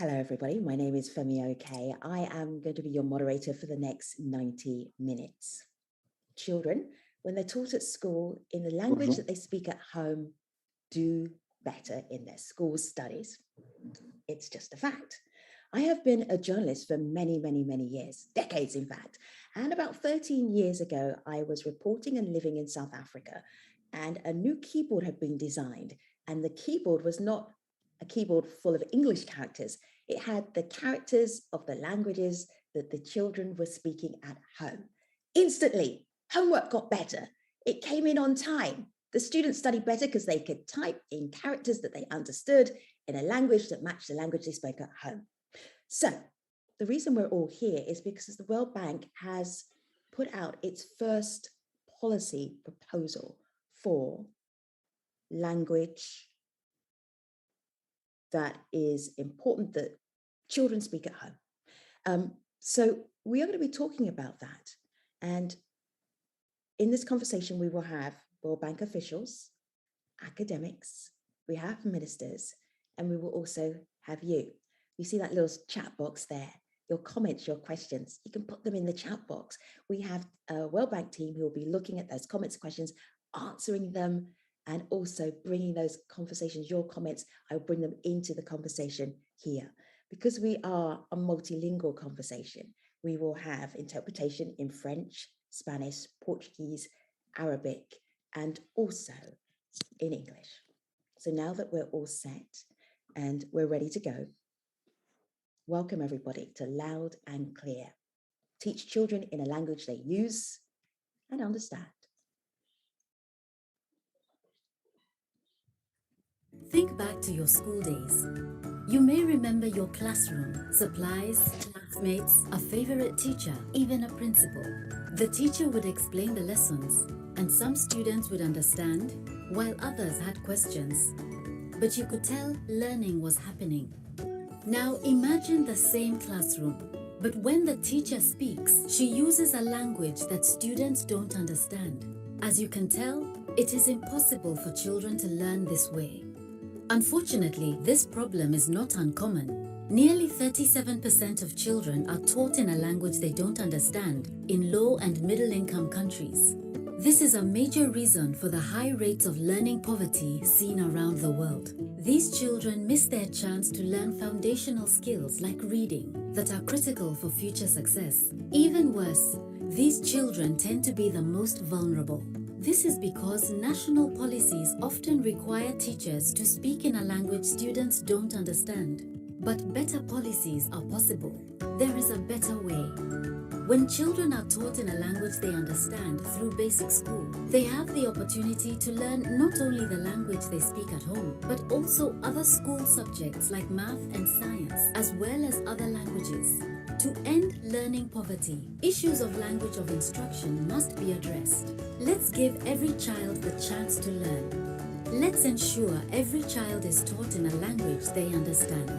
Hello, everybody. My name is Femi OK. I am going to be your moderator for the next 90 minutes. Children, when they're taught at school in the language that they speak at home, do better in their school studies. It's just a fact. I have been a journalist for many, many, many years, decades in fact. And about 13 years ago, I was reporting and living in South Africa, and a new keyboard had been designed. And the keyboard was not a keyboard full of English characters. It had the characters of the languages that the children were speaking at home. Instantly, homework got better. It came in on time. The students studied better because they could type in characters that they understood in a language that matched the language they spoke at home. So the reason we're all here is because the World Bank has put out its first policy proposal for language that is important that children speak at home. So we are going to be talking about that. And in this conversation, we will have World Bank officials, academics, we have ministers, and we will also have you. You see that little chat box there, your comments, your questions, you can put them in the chat box. We have a World Bank team who will be looking at those comments, questions, answering them, and also bringing those conversations, your comments, I'll bring them into the conversation here. Because we are a multilingual conversation, we will have interpretation in French, Spanish, Portuguese, Arabic, and also in English. So now that we're all set and we're ready to go, welcome everybody to Loud and Clear. Teach children in a language they use and understand. Think back to your school days. You may remember your classroom, supplies, classmates, a favorite teacher, even a principal. The teacher would explain the lessons, and some students would understand, while others had questions. But you could tell learning was happening. Now imagine the same classroom, but when the teacher speaks, she uses a language that students don't understand. As you can tell, it is impossible for children to learn this way. Unfortunately, this problem is not uncommon. Nearly 37% of children are taught in a language they don't understand in low and middle-income countries. This is a major reason for the high rates of learning poverty seen around the world. These children miss their chance to learn foundational skills like reading that are critical for future success. Even worse, these children tend to be the most vulnerable. This is because national policies often require teachers to speak in a language students don't understand. But better policies are possible. There is a better way. When children are taught in a language they understand through basic school, they have the opportunity to learn not only the language they speak at home, but also other school subjects like math and science, as well as other languages. To end learning poverty, issues of language of instruction must be addressed. Let's give every child the chance to learn. Let's ensure every child is taught in a language they understand.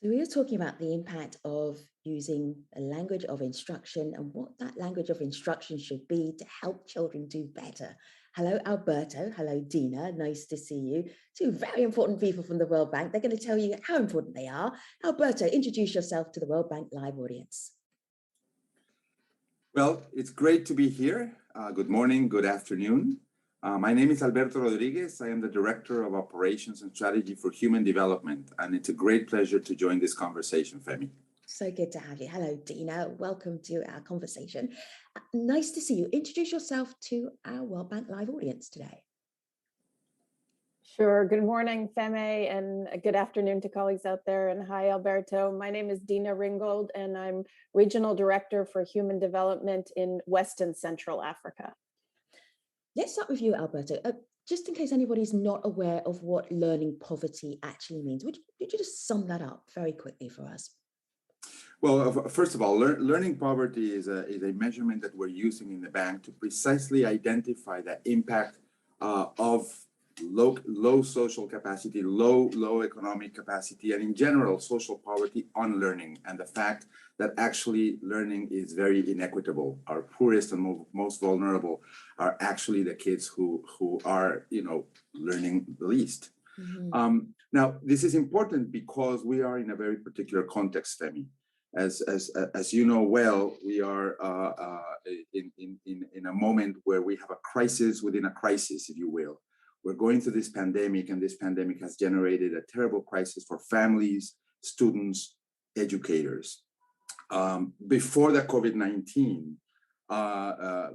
So we were talking about the impact of using a language of instruction and what that language of instruction should be to help children do better. Hello, Alberto. Hello, Dina. Nice to see you. Two very important people from the World Bank. They're going to tell you how important they are. Alberto, introduce yourself to the World Bank live audience. Well, it's great to be here. Good morning, good afternoon. My name is Alberto Rodriguez. I am the Director of Operations and Strategy for Human Development, and it's a great pleasure to join this conversation, Femi. So good to have you. Hello, Dina. Welcome to our conversation. Nice to see you. Introduce yourself to our World Bank live audience today. Sure. Good morning, Femi, and good afternoon to colleagues out there. And hi, Alberto. My name is Dina Ringold, and I'm Regional Director for Human Development in West and Central Africa. Let's start with you, Alberto. Just in case anybody's not aware of what learning poverty actually means, would you just sum that up very quickly for us? Well, first of all, learning poverty is a measurement that we're using in the bank to precisely identify the impact of low social capacity, low economic capacity, and in general, social poverty on learning, and the fact that actually learning is very inequitable. Our poorest and most vulnerable are actually the kids who are, learning the least. Mm-hmm. Now, this is important because we are in a very particular context, Femi. As you know well, we are in a moment where we have a crisis within a crisis, if you will. We're going through this pandemic, and this pandemic has generated a terrible crisis for families, students, educators. Before the COVID-19,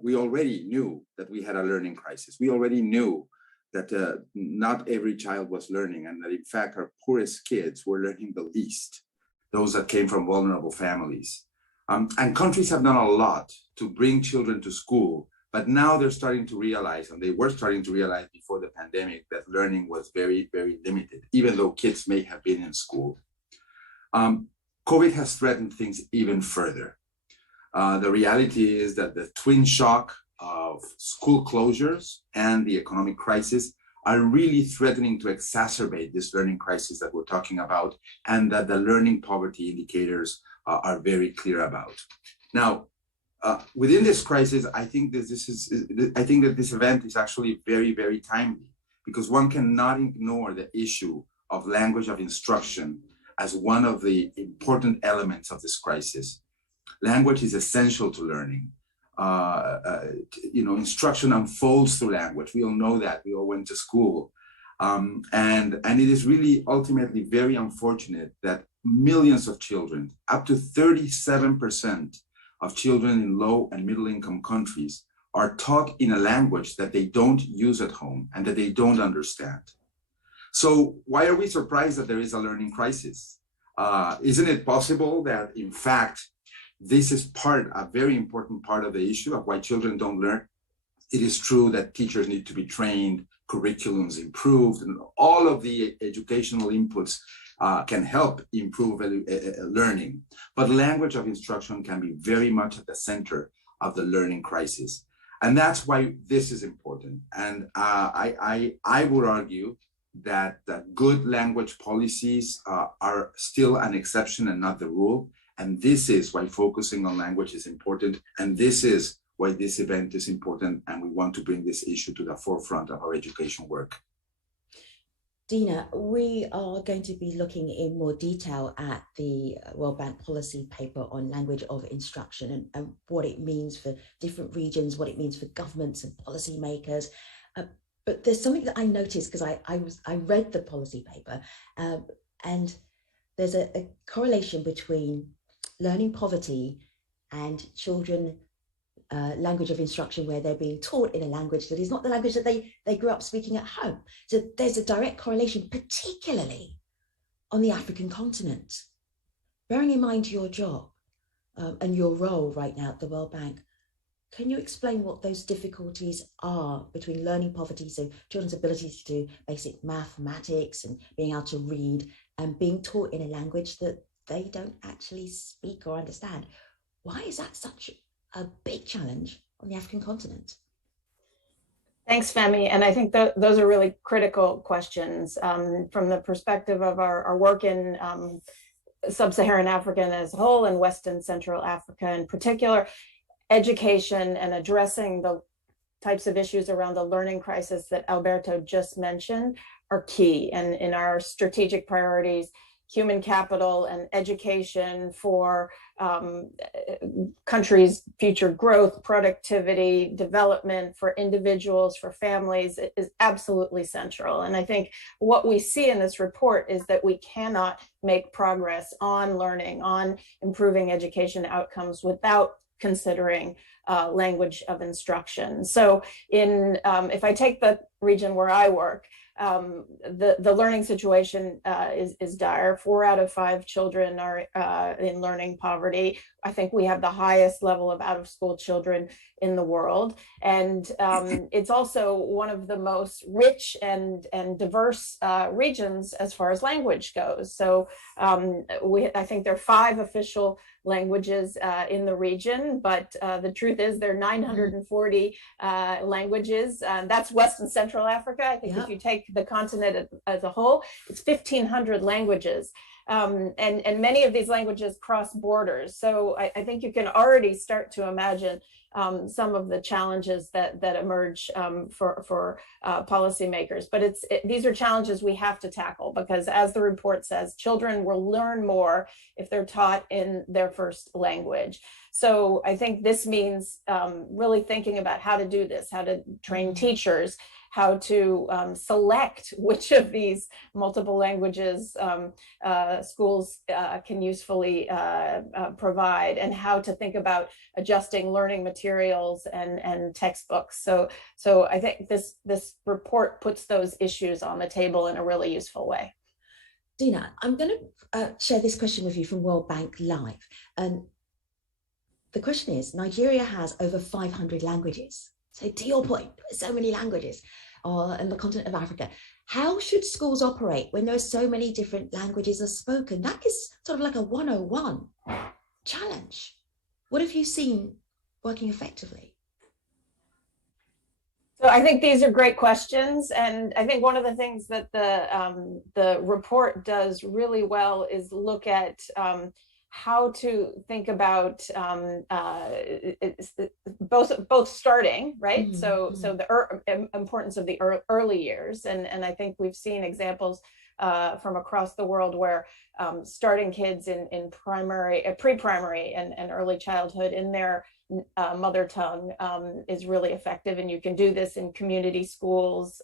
we already knew that we had a learning crisis. We already knew that not every child was learning, and that in fact our poorest kids were learning the least, those that came from vulnerable families. And countries have done a lot to bring children to school, but now they're starting to realize, and they were starting to realize before the pandemic, that learning was very, very limited, even though kids may have been in school. COVID has threatened things even further. The reality is that the twin shock of school closures and the economic crisis are really threatening to exacerbate this learning crisis that we're talking about, and that the learning poverty indicators are very clear about. Now, within this crisis, I think that this event is actually very, very timely, because one cannot ignore the issue of language of instruction as one of the important elements of this crisis. Language is essential to learning. Instruction unfolds through language. We all know that. We all went to school. And it is really ultimately very unfortunate that millions of children, up to 37% of children in low and middle income countries, are taught in a language that they don't use at home and that they don't understand. So why are we surprised that there is a learning crisis? Isn't it possible that, in fact, this is a very important part of the issue of why children don't learn? It is true that teachers need to be trained, curriculums improved, and all of the educational inputs can help improve learning. But language of instruction can be very much at the center of the learning crisis. And that's why this is important. And I would argue that good language policies are still an exception and not the rule. And this is why focusing on language is important. And this is why this event is important. And we want to bring this issue to the forefront of our education work. Dina, we are going to be looking in more detail at the World Bank policy paper on language of instruction and what it means for different regions, what it means for governments and policymakers. But there's something that I noticed, because I read the policy paper, and there's a correlation between learning poverty and children language of instruction, where they're being taught in a language that is not the language that they grew up speaking at home. So there's a direct correlation, particularly on the African continent. Bearing in mind your job and your role right now at the World Bank, can you explain what those difficulties are between learning poverty, so children's ability to do basic mathematics and being able to read, and being taught in a language that they don't actually speak or understand? Why is that such a big challenge on the African continent? Thanks, Femi. And I think that those are really critical questions from the perspective of our work in sub-Saharan Africa as a whole, and West and Central Africa in particular. Education and addressing the types of issues around the learning crisis that Alberto just mentioned are key. And in our strategic priorities, human capital and education for countries' future growth, productivity, development for individuals, for families, is absolutely central. And I think what we see in this report is that we cannot make progress on learning, on improving education outcomes, without considering language of instruction. So if I take the region where I work, the learning situation is dire. 4 out of 5 children are in learning poverty. I think we have the highest level of out-of-school children in the world. And it's also one of the most rich and diverse regions as far as language goes. So I think there are 5 official languages in the region, but the truth is there are 940 languages. That's West and Central Africa. I think if you take the continent as a whole, it's 1,500 languages. And many of these languages cross borders. So I think you can already start to imagine some of the challenges that emerge for policymakers. But these are challenges we have to tackle, because as the report says, children will learn more if they're taught in their first language. So I think this means really thinking about how to do this, how to train teachers, how to select which of these multiple languages schools can usefully provide, and how to think about adjusting learning materials and textbooks. So I think this report puts those issues on the table in a really useful way. Dina, I'm going to share this question with you from World Bank Live. And the question is, Nigeria has over 500 languages. So to your point, so many languages in the continent of Africa. How should schools operate when there are so many different languages are spoken? That is sort of like a 101 challenge. What have you seen working effectively? So I think these are great questions. And I think one of the things that the report does really well is look at how to think about both starting, right? Mm-hmm. So the importance of the early years, and I think we've seen examples from across the world where starting kids in pre-primary and early childhood in their mother tongue is really effective, and you can do this in community schools.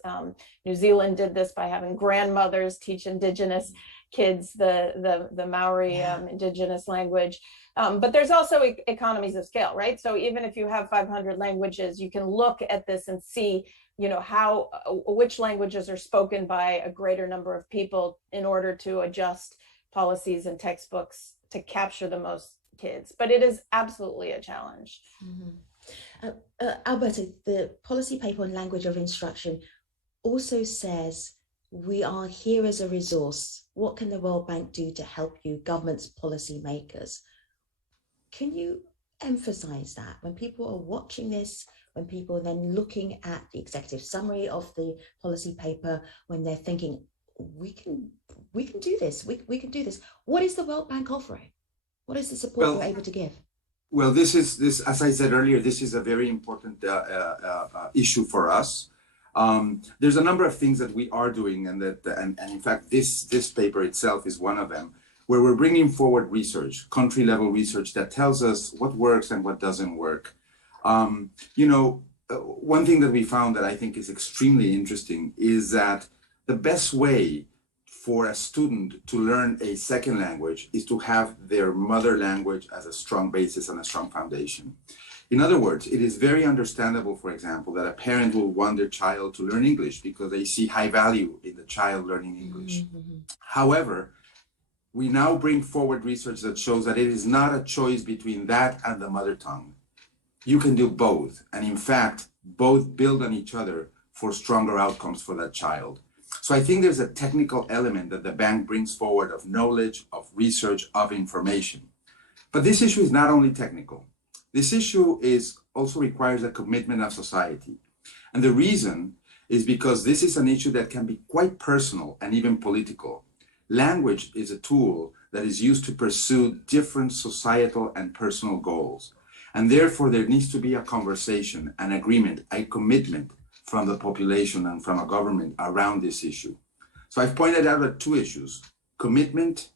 New Zealand did this by having grandmothers teach indigenous kids the Maori indigenous language. But there's also economies of scale, right? So even if you have 500 languages, you can look at this and see, which languages are spoken by a greater number of people in order to adjust policies and textbooks to capture the most kids. But it is absolutely a challenge. Mm-hmm. Alberto, the policy paper on language of instruction also says, we are here as a resource. What can the World Bank do to help you, governments, policy makers? Can you emphasize that when people are watching this, when people are then looking at the executive summary of the policy paper, when they're thinking, we can do this, we can do this. What is the World Bank offering? What is the support you're able to give? Well, this, as I said earlier, this is a very important issue for us. There's a number of things that we are doing, and in fact, this paper itself is one of them, where we're bringing forward research, country level research that tells us what works and what doesn't work. One thing that we found that I think is extremely interesting is that the best way for a student to learn a second language is to have their mother language as a strong basis and a strong foundation. In other words, it is very understandable, for example, that a parent will want their child to learn English because they see high value in the child learning English. Mm-hmm. However, we now bring forward research that shows that it is not a choice between that and the mother tongue. You can do both. And in fact, both build on each other for stronger outcomes for that child. So I think there's a technical element that the bank brings forward of knowledge, of research, of information. But this issue is not only technical. This issue also requires a commitment of society. And the reason is because this is an issue that can be quite personal and even political. Language is a tool that is used to pursue different societal and personal goals. And therefore, there needs to be a conversation, an agreement, a commitment from the population and from a government around this issue. So I've pointed out two issues: commitment,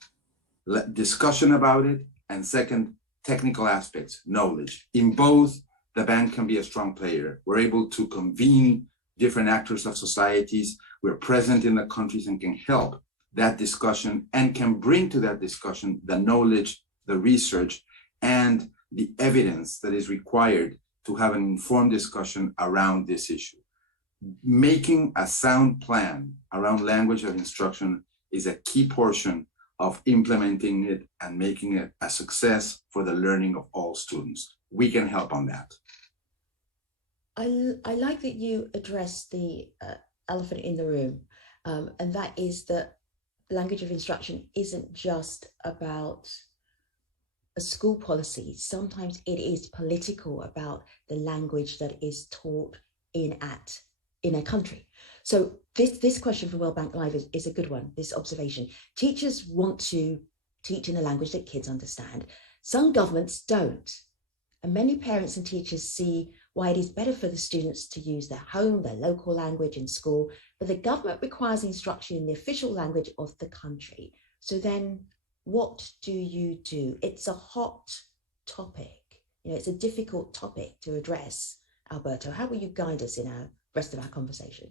discussion about it, and second, technical aspects, knowledge. In both, the bank can be a strong player. We're able to convene different actors of societies. We're present in the countries and can help that discussion and can bring to that discussion the knowledge, the research, and the evidence that is required to have an informed discussion around this issue. Making a sound plan around language of instruction is a key portion of implementing it and making it a success for the learning of all students. We can help on that. I like that you addressed the elephant in the room, and that is that language of instruction isn't just about a school policy, sometimes it is political about the language that is taught in a country. So this question from World Bank Live is a good one, this observation. Teachers want to teach in a language that kids understand. Some governments don't. And many parents and teachers see why it is better for the students to use their home, their local language in school, but the government requires instruction in the official language of the country. So then what do you do? It's a hot topic. You know, it's a difficult topic to address. Alberto, how will you guide us in our rest of our conversation?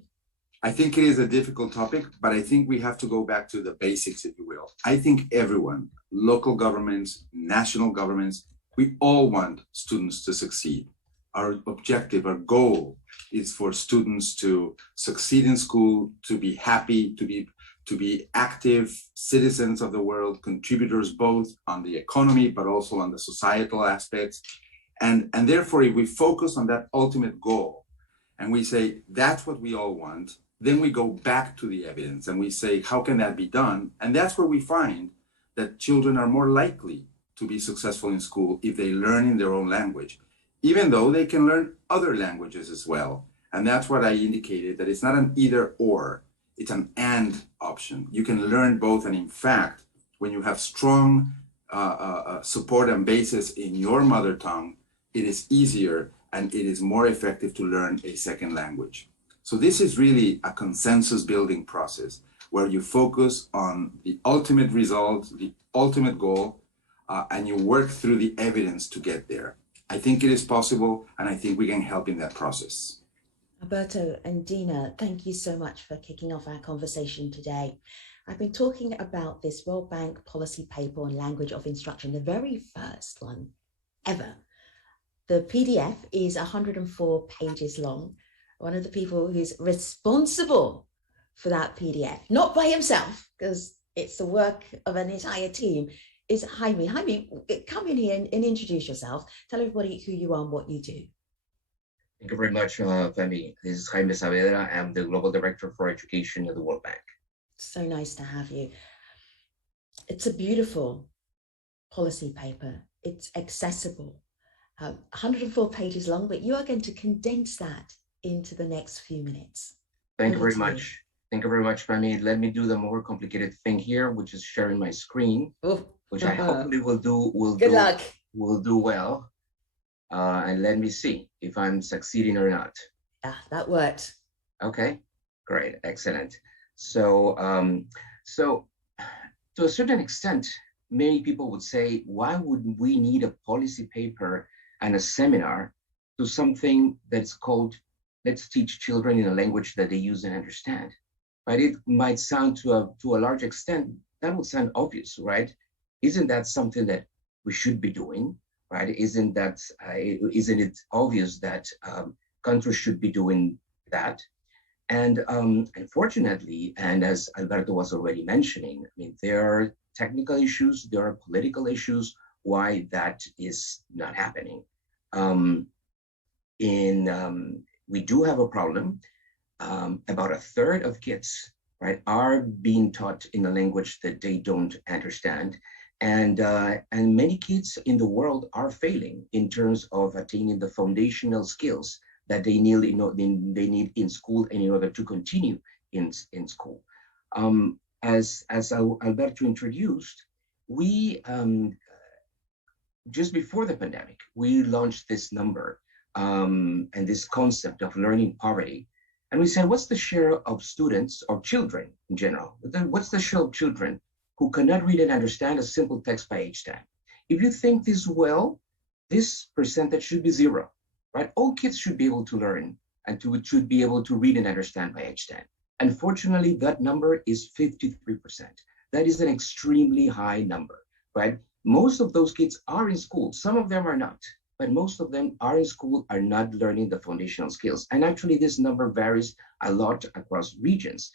I think it is a difficult topic, but I think we have to go back to the basics, if you will. I think everyone, local governments, national governments, we all want students to succeed. Our objective, our goal is for students to succeed in school, to be happy, to be active citizens of the world, contributors both on the economy, but also on the societal aspects. And therefore, if we focus on that ultimate goal and we say, that's what we all want, then we go back to the evidence and we say, how can that be done? And that's where we find that children are more likely to be successful in school if they learn in their own language, even though they can learn other languages as well. And that's what I indicated, that it's not an either or, it's an and option. You can learn both. And in fact, when you have strong support and basis in your mother tongue, it is easier and it is more effective to learn a second language. So this is really a consensus building process where you focus on the ultimate result, the ultimate goal, and you work through the evidence to get there. I think it is possible, and I think we can help in that process. Alberto and Dina, thank you so much for kicking off our conversation today. I've been talking about this World Bank policy paper on language of instruction, the very first one ever. The PDF is 104 pages long. One of the people who's responsible for that PDF, not by himself, because it's the work of an entire team, is Jaime. Jaime, come in here and introduce yourself. Tell everybody who you are and what you do. Thank you very much, Femi. This is Jaime Saavedra. I'm the Global Director for Education at the World Bank. So nice to have you. It's a beautiful policy paper. It's accessible. 104 pages long, but you are going to condense that into the next few minutes. Thank you very much. Thank you very much, Femi. Let me do the more complicated thing here, which is sharing my screen, which I hopefully will do well. And let me see if I'm succeeding or not. Yeah, that worked. Okay, great, excellent. So, so to a certain extent, many people would say, why would we need a policy paper and a seminar to something that's called, let's teach children in a language that they use and understand, right? It might sound to a large extent, that would sound obvious, right? Isn't that something that we should be doing, right? Isn't it obvious that countries should be doing that? And unfortunately, and as Alberto was already mentioning, I mean, there are technical issues, there are political issues why that is not happening. We do have a problem. About a third of kids, right, are being taught in a language that they don't understand. And many kids in the world are failing in terms of attaining the foundational skills that they need in school and in order to continue in school. As Alberto introduced, we just before the pandemic, we launched this number and this concept of learning poverty. And we said, what's the share of students or children in general? What's the share of children who cannot read and understand a simple text by age 10? If you think this well, this percentage should be 0, right? All kids should be able to learn and should be able to read and understand by age 10. Unfortunately, that number is 53%. That is an extremely high number, right? Most of those kids are in school. Some of them are not, but most of them are in school, are not learning the foundational skills. And actually, this number varies a lot across regions.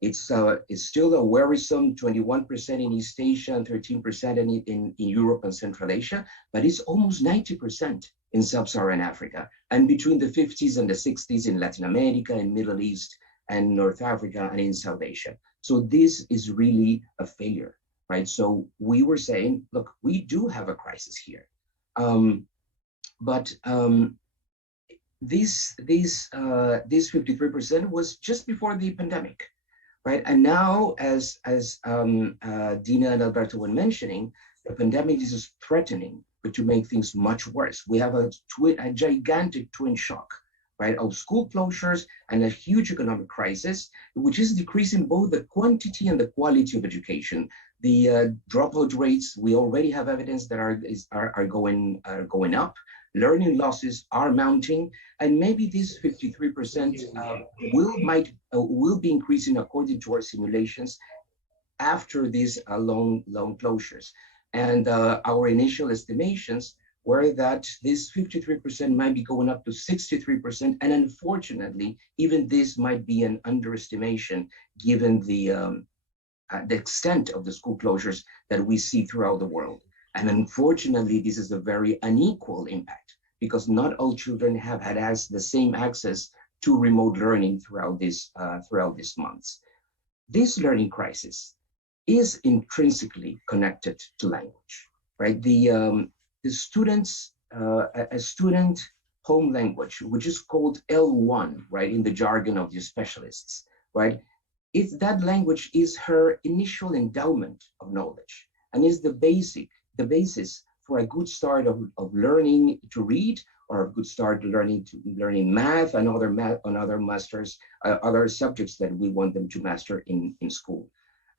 It's still a worrisome 21% in East Asia and 13% in Europe and Central Asia, but it's almost 90% in Sub-Saharan Africa, and between the 50s and the 60s in Latin America and Middle East and North Africa and in South Asia. So this is really a failure. right? So we were saying, look, we do have a crisis here. But this 53% was just before the pandemic, right? And now, as Dina and Alberto were mentioning, the pandemic is just threatening, but to make things much worse. We have a gigantic twin shock, right, of school closures and a huge economic crisis, which is decreasing both the quantity and the quality of education. The dropout rates, we already have evidence that are going up. Learning losses are mounting, and maybe this 53% will be increasing according to our simulations after these long closures. And our initial estimations were that this 53% might be going up to 63%, and unfortunately, even this might be an underestimation given the extent of the school closures that we see throughout the world. And unfortunately, this is a very unequal impact because not all children have had the same access to remote learning throughout these months. This learning crisis is intrinsically connected to language, right? The students, a student home language, which is called L1, right, in the jargon of the specialists, right? If that language is her initial endowment of knowledge and is the basis for a good start of learning to read, or a good start learning math and other subjects that we want them to master in school.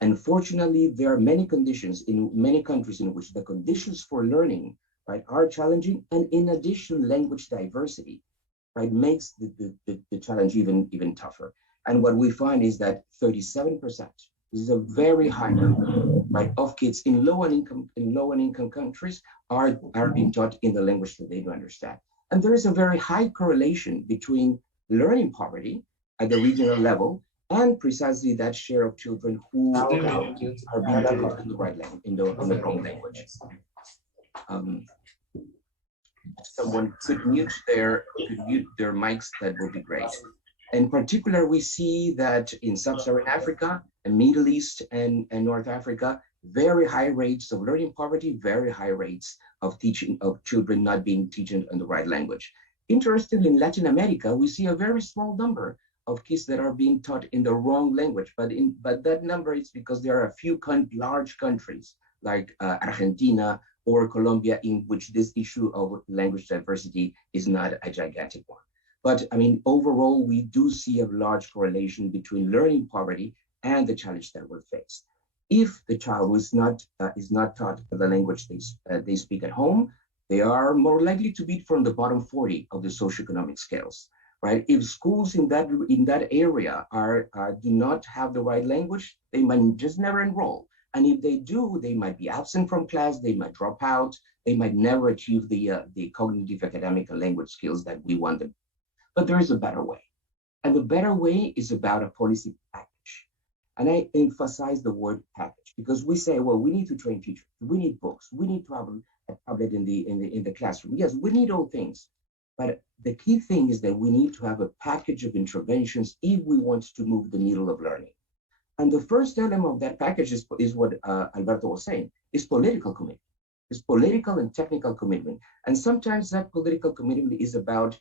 Unfortunately, there are many conditions in many countries in which the conditions for learning, right, are challenging, and in addition, language diversity, right, makes the challenge even tougher. And what we find is that 37%, this is a very high number, right, of kids in low and income countries are being taught in the language that they don't understand. And there is a very high correlation between learning poverty at the regional level and precisely that share of children who are being taught in the right language, in the wrong language. Someone could mute their mics, that would be great. In particular, we see that in Sub-Saharan Africa and Middle East and North Africa, very high rates of learning poverty, very high rates of children not being taught in the right language. Interestingly, in Latin America, we see a very small number of kids that are being taught in the wrong language, but that number is because there are a few large countries like Argentina or Colombia in which this issue of language diversity is not a gigantic one. But I mean, overall, we do see a large correlation between learning poverty and the challenge that we're faced. If the child is not taught the language they speak at home, they are more likely to be from the bottom 40 of the socioeconomic scales, right? If schools in that area do not have the right language, they might just never enroll. And if they do, they might be absent from class, they might drop out, they might never achieve the cognitive, academic, and language skills that we want them. But there is a better way. And the better way is about a policy package. And I emphasize the word package because we say, well, we need to train teachers, we need books, we need to have a tablet in the classroom. Yes, we need all things. But the key thing is that we need to have a package of interventions if we want to move the needle of learning. And the first element of that package is what Alberto was saying, is political commitment. It's political and technical commitment. And sometimes that political commitment is about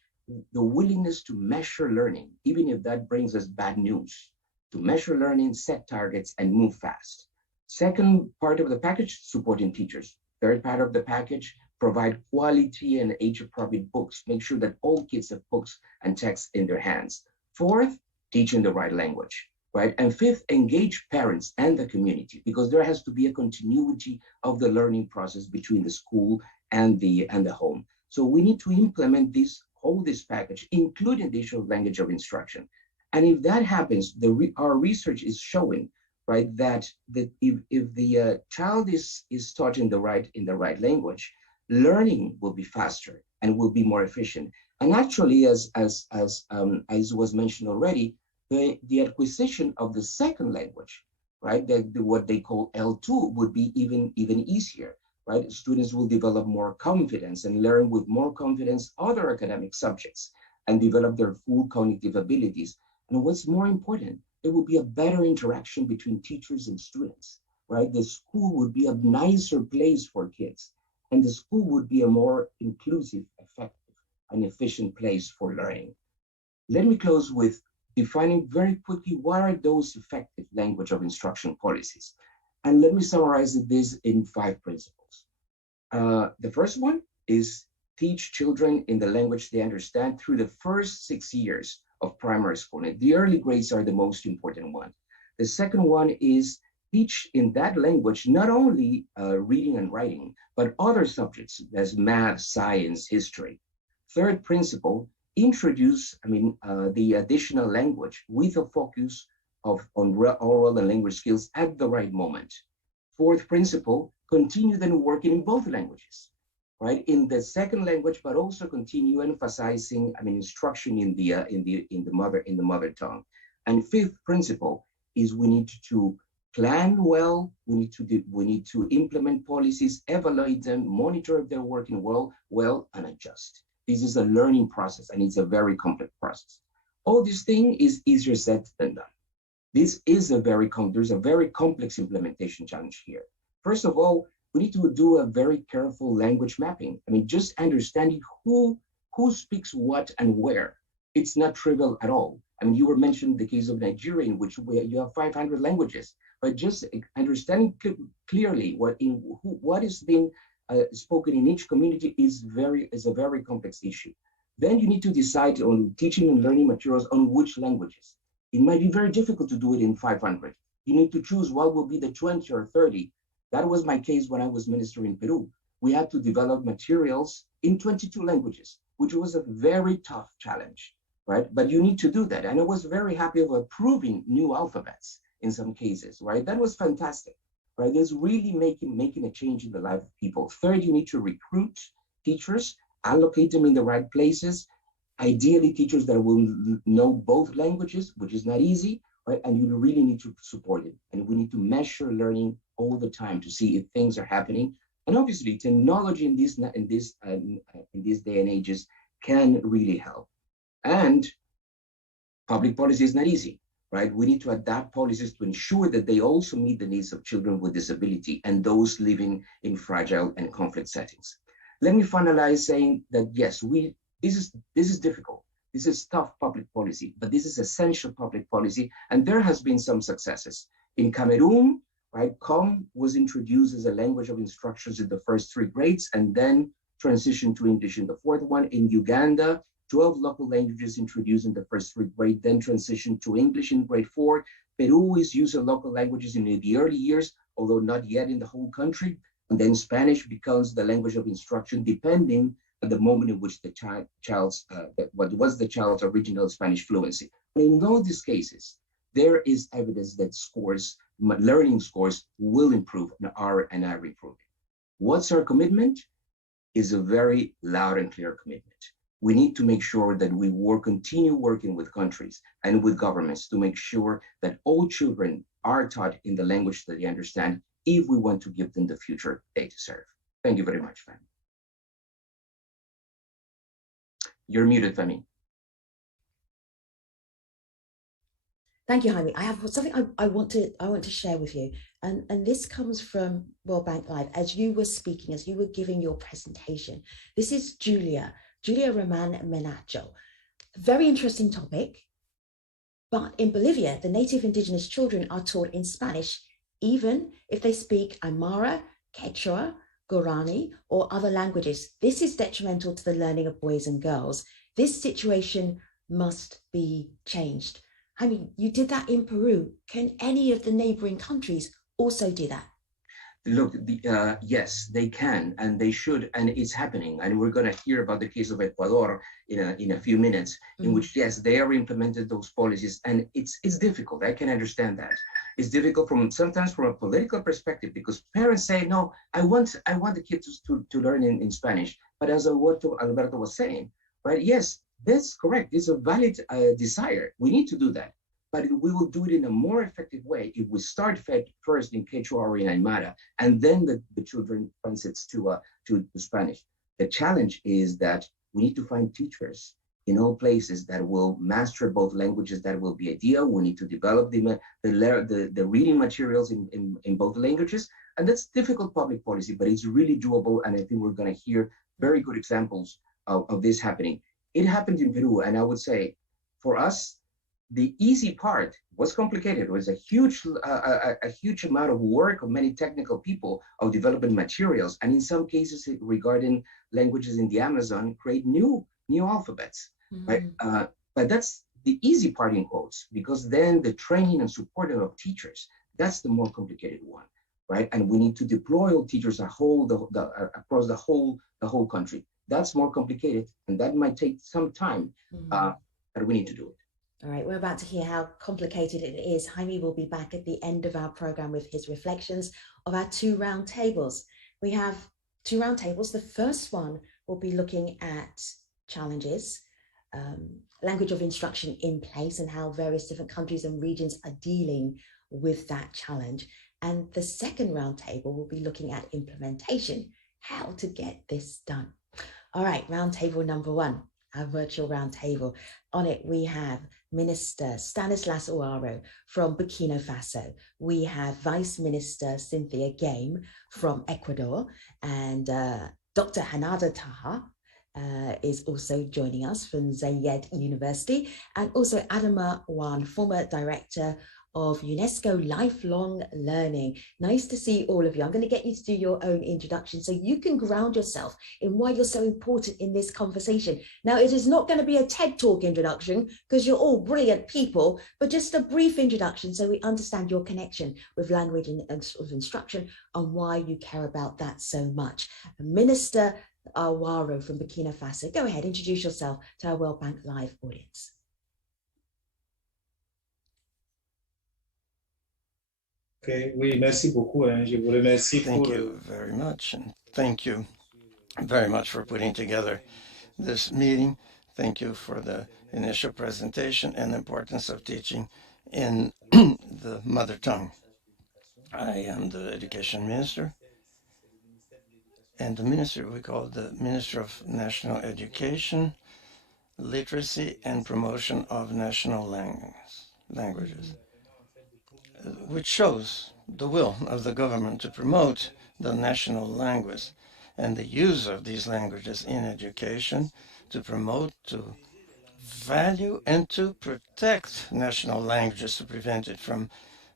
the willingness to measure learning, even if that brings us bad news, to measure learning, set targets, and move fast. Second part of the package, supporting teachers. Third part of the package, provide quality and age-appropriate books. Make sure that all kids have books and texts in their hands. Fourth, teaching the right language, right? And fifth, engage parents and the community, because there has to be a continuity of the learning process between the school and the home. So we need to implement this package, including the issue of language of instruction. And if that happens, our research is showing, right, that if the child is taught in the right language, learning will be faster and will be more efficient. And actually, as was mentioned already, the acquisition of the second language, right, what they call L2, would be even easier. Right? Students will develop more confidence and learn with more confidence other academic subjects and develop their full cognitive abilities. And what's more important, there will be a better interaction between teachers and students. right? The school would be a nicer place for kids, and the school would be a more inclusive, effective, and efficient place for learning. Let me close with defining very quickly what are those effective language of instruction policies. And let me summarize this in 5 principles. The first one is teach children in the language they understand through the first 6 years of primary school. And the early grades are the most important one. The second one is teach in that language not only reading and writing, but other subjects as math, science, history. Third principle, introduce the additional language with a focus on oral and language skills at the right moment. Fourth principle, continue then working in both languages, right? In the second language, but also continue emphasizing instruction in the mother tongue. And fifth principle is we need to plan well, we need to implement policies, evaluate them, monitor if they're working well, and adjust. This is a learning process, and it's a very complex process. All this thing is easier said than done. This is there's a very complex implementation challenge here. First of all, we need to do a very careful language mapping. Just understanding who speaks what and where. It's not trivial at all. You were mentioning the case of Nigeria, in which you have 500 languages, but just understanding clearly what is being spoken in each community is a very complex issue. Then you need to decide on teaching and learning materials on which languages. It might be very difficult to do it in 500. You need to choose what will be the 20 or 30. That was my case when I was minister in Peru. We had to develop materials in 22 languages, which was a very tough challenge, right? But you need to do that. And I was very happy of approving new alphabets in some cases, right? That was fantastic, right? It's really making a change in the life of people. Third, you need to recruit teachers, allocate them in the right places, ideally teachers that will know both languages, which is not easy, right? And you really need to support it. And we need to measure learning all the time to see if things are happening. And obviously, technology in this day and ages can really help. And public policy is not easy, right? We need to adapt policies to ensure that they also meet the needs of children with disability and those living in fragile and conflict settings. Let me finalize saying that yes, this is difficult. This is tough public policy, but this is essential public policy, and there has been some successes. In Cameroon, right, Com was introduced as a language of instructions in the first 3 grades, and then transitioned to English in the 4th one. In Uganda, 12 local languages introduced in the first 3 grades, then transitioned to English in grade 4. Peru is using local languages in the early years, although not yet in the whole country. And then Spanish becomes the language of instruction, depending at the moment in which the what was the child's original Spanish fluency. And in all these cases, there is evidence that learning scores will improve and are improving. What's our commitment? Is a very loud and clear commitment. We need to make sure that we continue working with countries and with governments to make sure that all children are taught in the language that they understand if we want to give them the future they deserve. Thank you very much, Fahmi. You're muted, Fahmi. Thank you, Jaime. I have something I want to share with you, and this comes from World Bank Live. As you were speaking, as you were giving your presentation, this is Julia Roman Menacho. Very interesting topic. But in Bolivia, the native indigenous children are taught in Spanish, even if they speak Aymara, Quechua, Guarani, or other languages. This is detrimental to the learning of boys and girls. This situation must be changed. I mean, you did that in Peru. Can any of the neighboring countries also do that? Look, yes, they can and they should, and it's happening. And we're going to hear about the case of Ecuador in a few minutes, in which, yes, they are implemented those policies, and it's difficult. I can understand that. It's difficult sometimes from a political perspective, because parents say, no, I want the kids to learn in Spanish. But as what Alberto was saying, right? Yes, that's correct. It's a valid desire. We need to do that. But we will do it in a more effective way if we start first in Quechua or in Aymara, and then the children transits to Spanish. The challenge is that we need to find teachers in all places that will master both languages. That will be ideal. We need to develop the reading materials in both languages. And that's difficult public policy, but it's really doable. And I think we're going to hear very good examples of this happening. It happened in Peru. And I would say for us, the easy part was complicated. It was a huge amount of work of many technical people of developing materials. And in some cases regarding languages in the Amazon, create new alphabets, right? But that's the easy part in quotes, because then the training and support of teachers, that's the more complicated one, right? And we need to deploy all teachers across the whole country. That's more complicated, and that might take some time, but we need to do it. All right, we're about to hear how complicated it is. Jaime will be back at the end of our program with his reflections of our 2 roundtables. We have 2 roundtables. The first one will be looking at challenges, language of instruction in place, and how various different countries and regions are dealing with that challenge. And the second roundtable will be looking at implementation, how to get this done. All right, roundtable number 1, our virtual roundtable. On it, we have Minister Stanislas Ouaro from Burkina Faso. We have Vice Minister Cinthya from Ecuador, and Dr. Hanada Taha is also joining us from Zayed University, and also Adama, Ouane, former Director of UNESCO Lifelong Learning. Nice to see all of you. I'm going to get you to do your own introduction so you can ground yourself in why you're so important in this conversation. Now, it is not going to be a TED Talk introduction because you're all brilliant people, but just a brief introduction so we understand your connection with language and sort of instruction and why you care about that so much. Minister Ouaro from Burkina Faso, go ahead, introduce yourself to our World Bank Live audience. Okay, oui, merci beaucoup. Je vous remercie. Thank you very much, and thank you very much for putting together this meeting. Thank you for the initial presentation and the importance of teaching in the mother tongue. I am the Education Minister, and the minister we call the Minister of National Education, Literacy, and Promotion of National Languages, which shows the will of the government to promote the national language and the use of these languages in education, to promote, to value, and to protect national languages, to preventing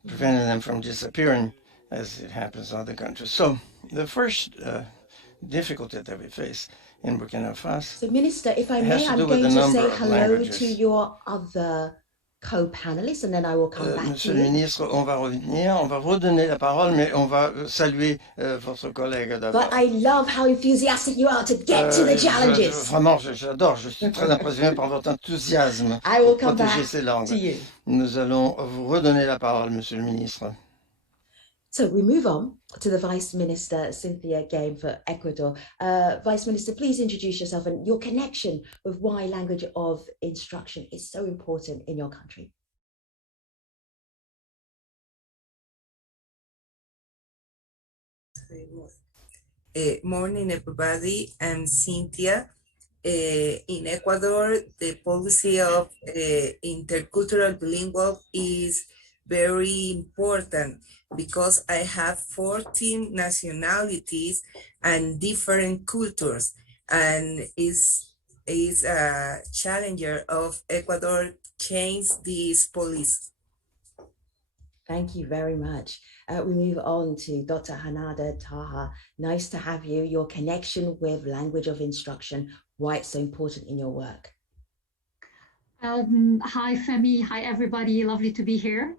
them from disappearing as it happens in other countries. So the first difficulty that we face in Burkina Faso. So, Minister, if I may, I'm going to say hello to your other co-panelists, and then I will come back Monsieur to le you. ministre, on va revenir, on va redonner la parole, mais on va saluer votre collègue d'abord. But I love how enthusiastic you are to get to the challenges. Vraiment, j'adore, je suis très impressionné par votre enthousiasme I will pour come protéger back ces langues. to you. Nous allons vous redonner la parole, Monsieur le ministre. So we move on to the Vice Minister, Cinthya for Ecuador. Vice Minister, please introduce yourself and your connection with why language of instruction is so important in your country. Morning, everybody. I'm Cinthya. In Ecuador, the policy of intercultural bilingual is very important because I have 14 nationalities and different cultures, and is a challenger of Ecuador change this policy. Thank you very much. We move on to Dr. Hanada Taha. Nice to have you, your connection with language of instruction, why it's so important in your work. Hi, Femi. Hi, everybody. Lovely to be here.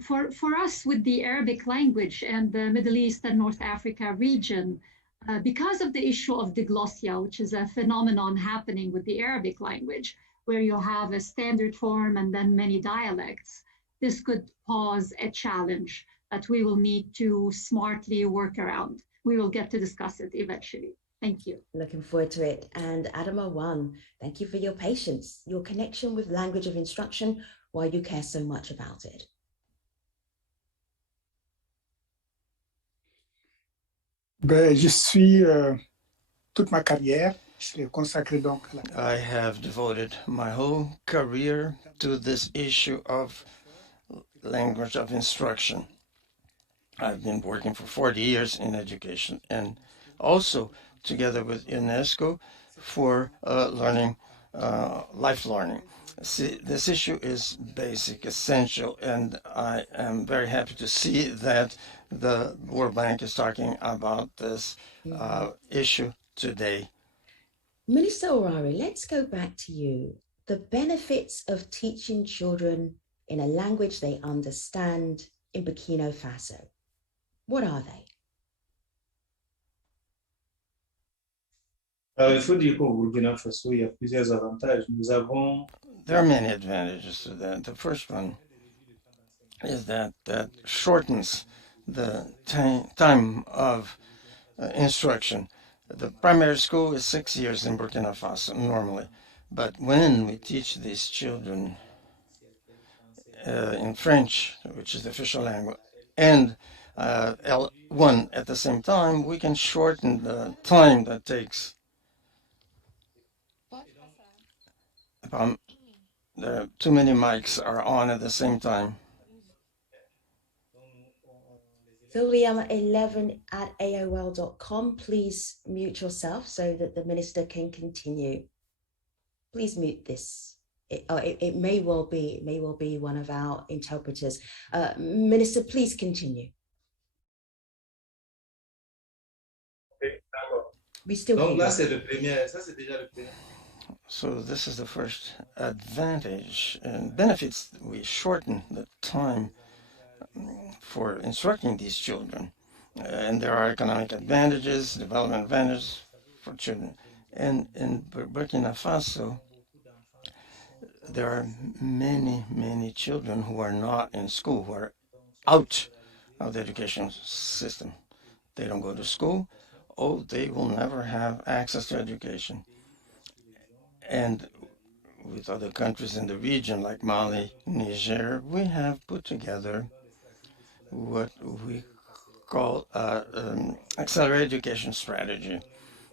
For us with the Arabic language and the Middle East and North Africa region, because of the issue of diglossia, which is a phenomenon happening with the Arabic language, where you have a standard form and then many dialects, this could pose a challenge that we will need to smartly work around. We will get to discuss it eventually. Thank you. Looking forward to it. And Adama Ouane, thank you for your patience, your connection with language of instruction, why you care so much about it. Je suis toute ma carrière J'ai consacré donc I have devoted my whole career to this issue of language of instruction. I've been working for 40 years in education and also together with UNESCO for life learning. See, this issue is basic, essential, and I am very happy to see that the World Bank is talking about this issue today. Minister Ouaro, let's go back to you. The benefits of teaching children in a language they understand in Burkina Faso. What are they? Alors, il faut dire qu'au Burkina Faso, il y a plusieurs avantages. Nous avons There are many advantages to that. The first one is that shortens the time of instruction. The primary school is 6 years in Burkina Faso normally, but when we teach these children in French, which is the official language, and L1 at the same time, we can shorten the time that takes. Too many mics are on at the same time. William11@aol.com. Please mute yourself so that the minister can continue. Please mute this. It may well be one of our interpreters. Minister, please continue. We still Donc là, hear c'est le premier. Ça, c'est déjà le premier. So this is the first advantage and benefits. We shorten the time for instructing these children. And there are economic advantages, development advantages for children. And in Burkina Faso, there are many children who are not in school, who are out of the education system. They don't go to school, or they will never have access to education. And with other countries in the region like Mali, Niger, we have put together what we call accelerated education strategy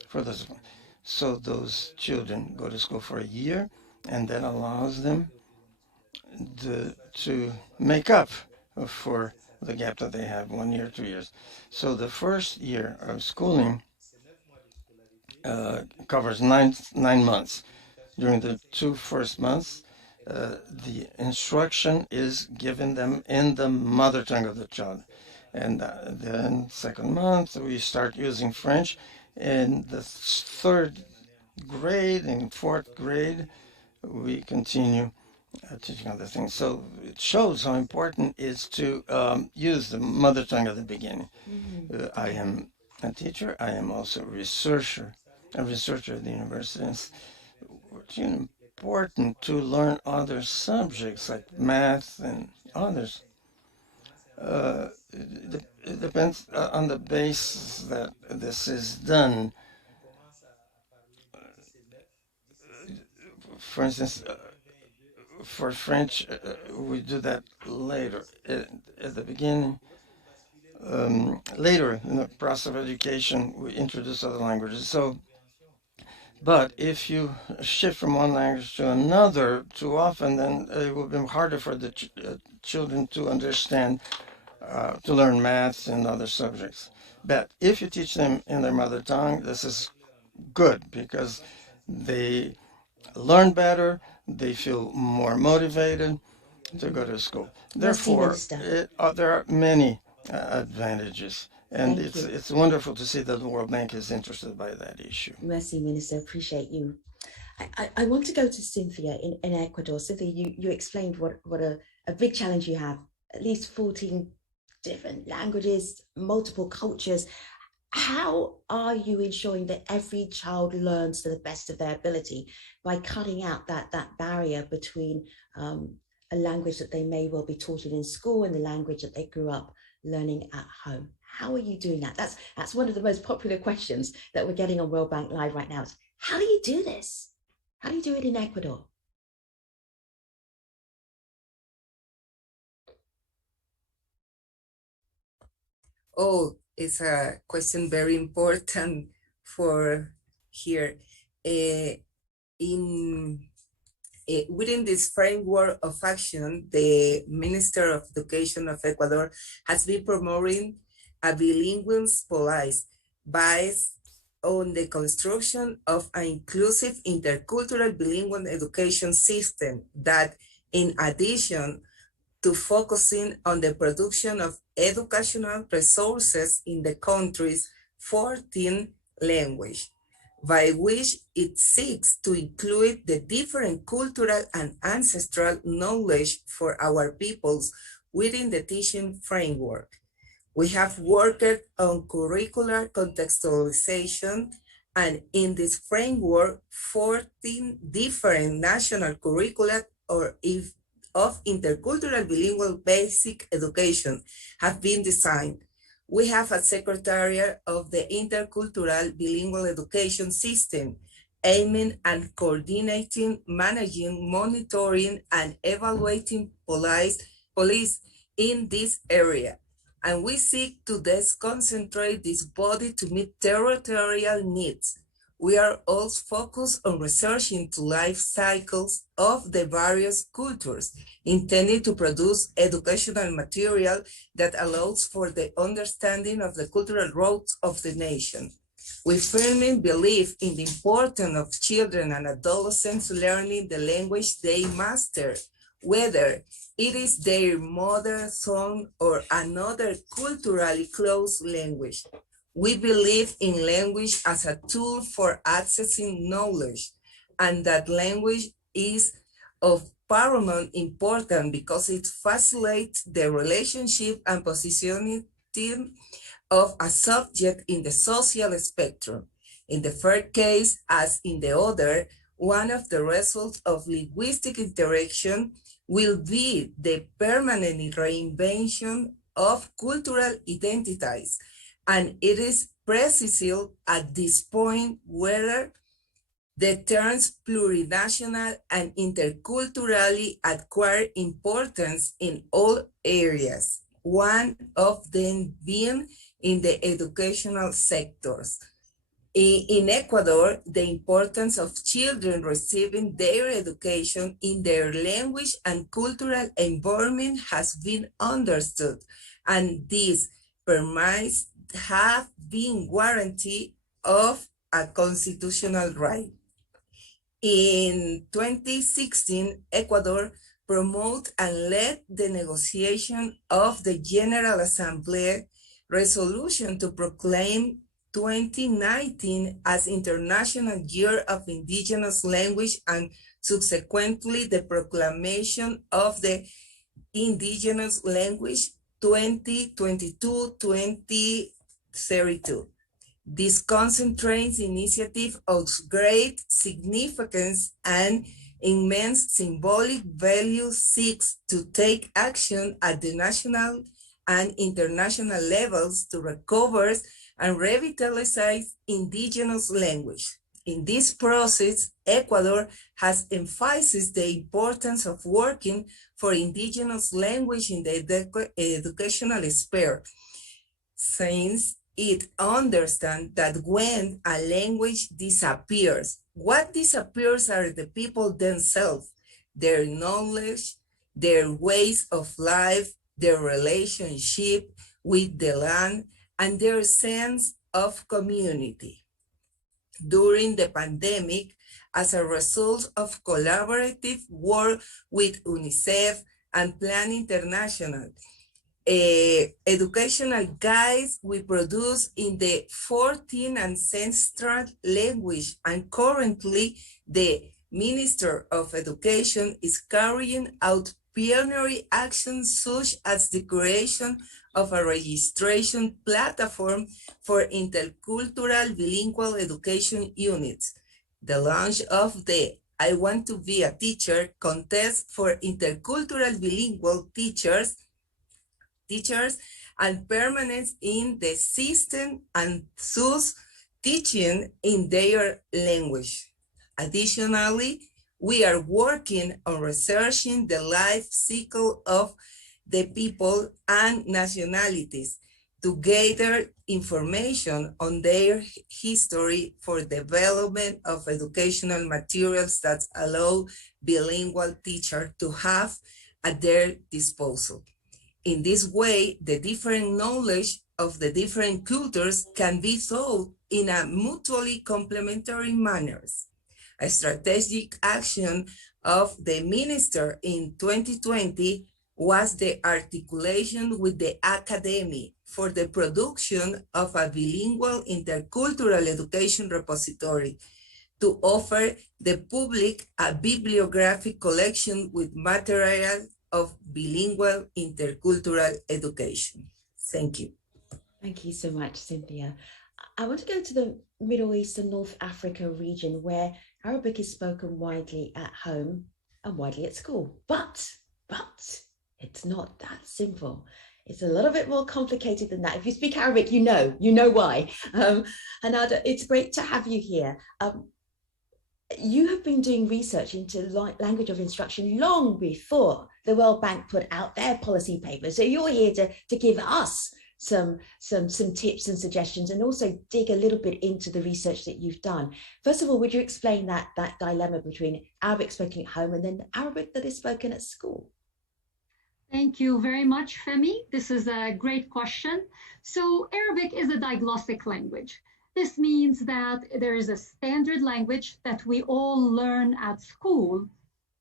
for this. So those children go to school for a year, and that allows them to make up for the gap that they have 1 year, 2 years. So the first year of schooling covers nine months. During the 2 first months, the instruction is given them in the mother tongue of the child. And then 2nd month, we start using French. In the 3rd grade and 4th grade, we continue teaching other things. So it shows how important it is to use the mother tongue at the beginning. I am a teacher. I am also a researcher at the university. It's important to learn other subjects like math and others. It depends on the basis that this is done. For instance, for French, we do that later at the beginning. Later in the process of education, we introduce other languages. So, but if you shift from one language to another too often, then it will be harder for the children to understand, to learn maths and other subjects. But if you teach them in their mother tongue, this is good because they learn better, they feel more motivated to go to school. Therefore, there are many advantages. And it's wonderful to see that the World Bank is interested by that issue. Merci, Minister. Appreciate you. I want to go to Cinthya in Ecuador. Cinthya, you explained what a big challenge you have. At least 14 different languages, multiple cultures. How are you ensuring that every child learns to the best of their ability by cutting out that barrier between a language that they may well be taught in school and the language that they grew up learning at home? How are you doing that? That's one of the most popular questions that we're getting on World Bank Live right now. How do you do this? How do you do it in Ecuador? Oh, it's a question very important for here. within this framework of action, the Minister of Education of Ecuador has been promoting a bilingual policy based on the construction of an inclusive intercultural bilingual education system that, in addition to focusing on the production of educational resources in the country's 14th language, by which it seeks to include the different cultural and ancestral knowledge for our peoples within the teaching framework. We have worked on curricular contextualization, and in this framework, 14 different national curricula of intercultural bilingual basic education have been designed. We have a secretariat of the intercultural bilingual education system, aiming and coordinating, managing, monitoring, and evaluating police in this area. And we seek to concentrate this body to meet territorial needs. We are also focused on research into life cycles of the various cultures, intended to produce educational material that allows for the understanding of the cultural roots of the nation. We firmly believe in the importance of children and adolescents learning the language they master, whether it is their mother tongue or another culturally close language. We believe in language as a tool for accessing knowledge, and that language is of paramount importance because it facilitates the relationship and positioning of a subject in the social spectrum. In the first case, as in the other, one of the results of linguistic interaction will be the permanent reinvention of cultural identities. And it is precisely at this point whether the terms plurinational and interculturally acquire importance in all areas, one of them being in the educational sectors. In Ecuador, the importance of children receiving their education in their language and cultural environment has been understood, and these permits have been guaranteed of a constitutional right. In 2016, Ecuador promoted and led the negotiation of the General Assembly resolution to proclaim 2019 as International Year of Indigenous Language, and subsequently the proclamation of the Indigenous Language 2022-2032. This concentrates initiative of great significance and immense symbolic value seeks to take action at the national and international levels to recover and revitalize indigenous language. In this process, Ecuador has emphasized the importance of working for indigenous language in the educational sphere, since it understands that when a language disappears, what disappears are the people themselves, their knowledge, their ways of life, their relationship with the land, and their sense of community. During the pandemic, as a result of collaborative work with UNICEF and Plan International, educational guides we produce in the 14 ancestral language, and currently the Minister of Education is carrying out pioneering actions such as the creation of a registration platform for intercultural bilingual education units, the launch of the I Want to Be a Teacher contest for intercultural bilingual teachers and permanence in the system, and thus teaching in their language. Additionally, we are working on researching the life cycle of the people and nationalities to gather information on their history for development of educational materials that allow bilingual teachers to have at their disposal. In this way, the different knowledge of the different cultures can be taught in a mutually complementary manners. A strategic action of the minister in 2020 was the articulation with the academy for the production of a bilingual intercultural education repository to offer the public a bibliographic collection with material of bilingual intercultural education. Thank you. Thank you so much, Cinthya. I want to go to the Middle East and North Africa region where Arabic is spoken widely at home and widely at school. But it's not that simple. It's a little bit more complicated than that. If you speak Arabic, you know why. Hanada, it's great to have you here. You have been doing research into language of instruction long before the World Bank put out their policy paper. So you're here to give us some tips and suggestions, and also dig a little bit into the research that you've done. First of all, would you explain that dilemma between Arabic spoken at home and then Arabic that is spoken at school? Thank you very much, Femi. This is a great question. So Arabic is a diglossic language. This means that there is a standard language that we all learn at school,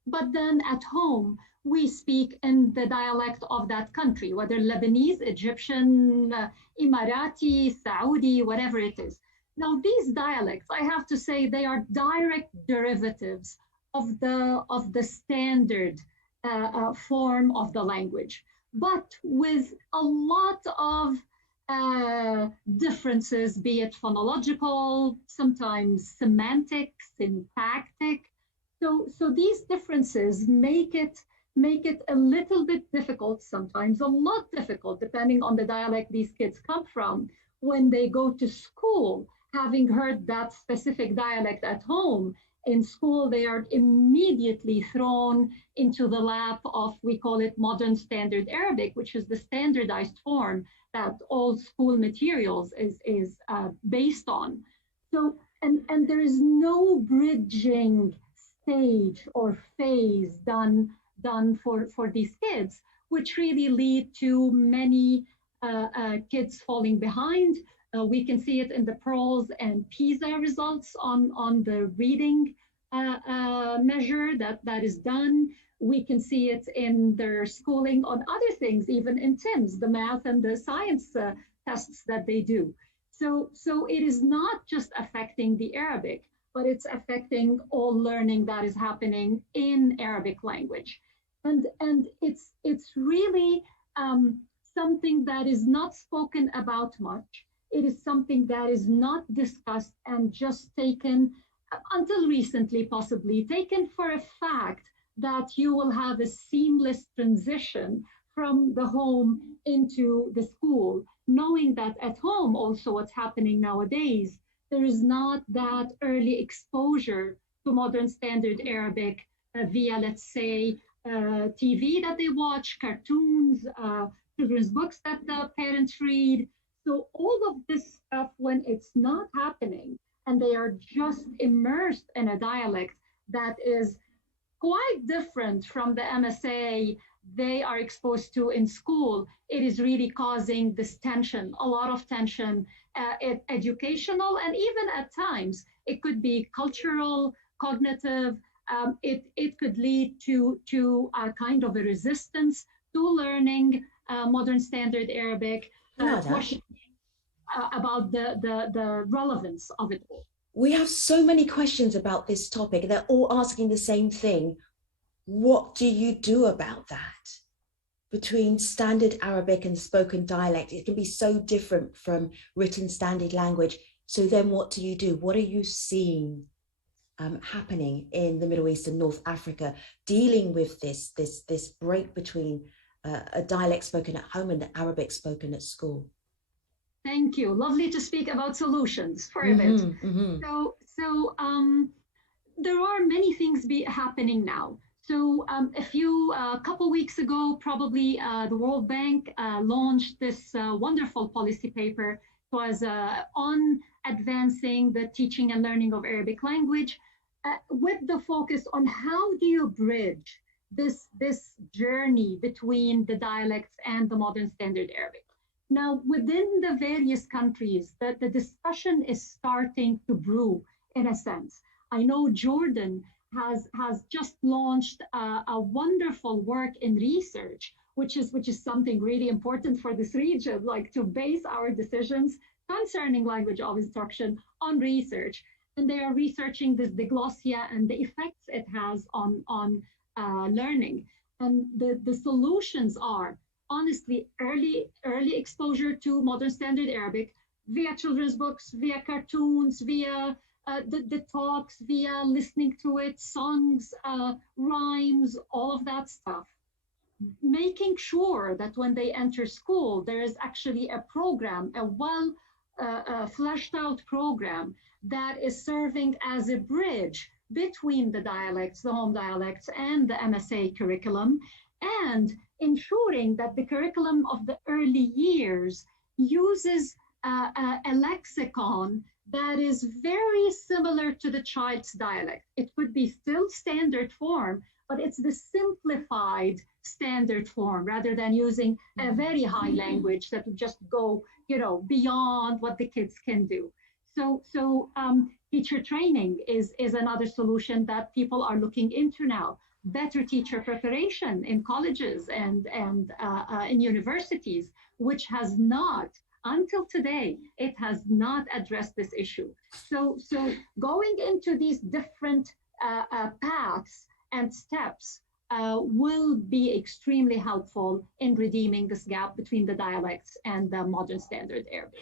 but then at home, we speak in the dialect of that country, whether Lebanese, Egyptian, Emirati, Saudi, whatever it is. Now, these dialects, I have to say, they are direct derivatives of the standard form of the language, but with a lot of differences, be it phonological, sometimes semantic, syntactic. So these differences make it a little bit difficult, sometimes a lot difficult, depending on the dialect these kids come from. When they go to school, having heard that specific dialect at home, in school, they are immediately thrown into the lap of, we call it modern standard Arabic, which is the standardized form that all school materials is based on. So, and there is no bridging stage or phase done for these kids, which really lead to many kids falling behind. We can see it in the PEARLS and PISA results on the reading measure that is done. We can see it in their schooling on other things, even in TIMSS, the math and the science tests that they do. So it is not just affecting the Arabic, but it's affecting all learning that is happening in Arabic language. And it's really something that is not spoken about much. It is something that is not discussed and just taken, until recently possibly, taken for a fact that you will have a seamless transition from the home into the school, knowing that at home also what's happening nowadays, there is not that early exposure to modern standard Arabic via, let's say, TV that they watch, cartoons, children's books that the parents read. So all of this stuff, when it's not happening and they are just immersed in a dialect that is quite different from the MSA they are exposed to in school, it is really causing this tension, a lot of tension, educational, and even at times it could be cultural, cognitive. It could lead to a kind of a resistance to learning modern standard Arabic, questioning about the relevance of it all. We have so many questions about this topic. They're all asking the same thing. What do you do about that? Between standard Arabic and spoken dialect, it can be so different from written standard language. So then what do you do? What are you seeing happening in the Middle East and North Africa, dealing with this break between a dialect spoken at home and the Arabic spoken at school? Thank you. Lovely to speak about solutions for a bit. So there are many things happening now. So a couple weeks ago, probably the World Bank launched this wonderful policy paper. It was on advancing the teaching and learning of Arabic language with the focus on how do you bridge this journey between the dialects and the modern standard Arabic. Now, within the various countries, the discussion is starting to brew in a sense. I know Jordan has just launched a wonderful work in research, which is something really important for this region, like to base our decisions concerning language of instruction on research. And they are researching this diglossia and the effects it has on learning. And the solutions are honestly early exposure to modern standard Arabic via children's books, via cartoons, via the talks, via listening to it, songs, rhymes, all of that stuff. Making sure that when they enter school, there is actually a program, a well fleshed out program that is serving as a bridge between the dialects, the home dialects, and the MSA curriculum, and ensuring that the curriculum of the early years uses a lexicon that is very similar to the child's dialect. It could be still standard form, but it's the simplified standard form rather than using a very high language that would just go, beyond what the kids can do. So teacher training is another solution that people are looking into now. Better teacher preparation in colleges and in universities, which has not, until today, it has not addressed this issue. So going into these different paths and steps will be extremely helpful in redeeming this gap between the dialects and the modern standard Arabic.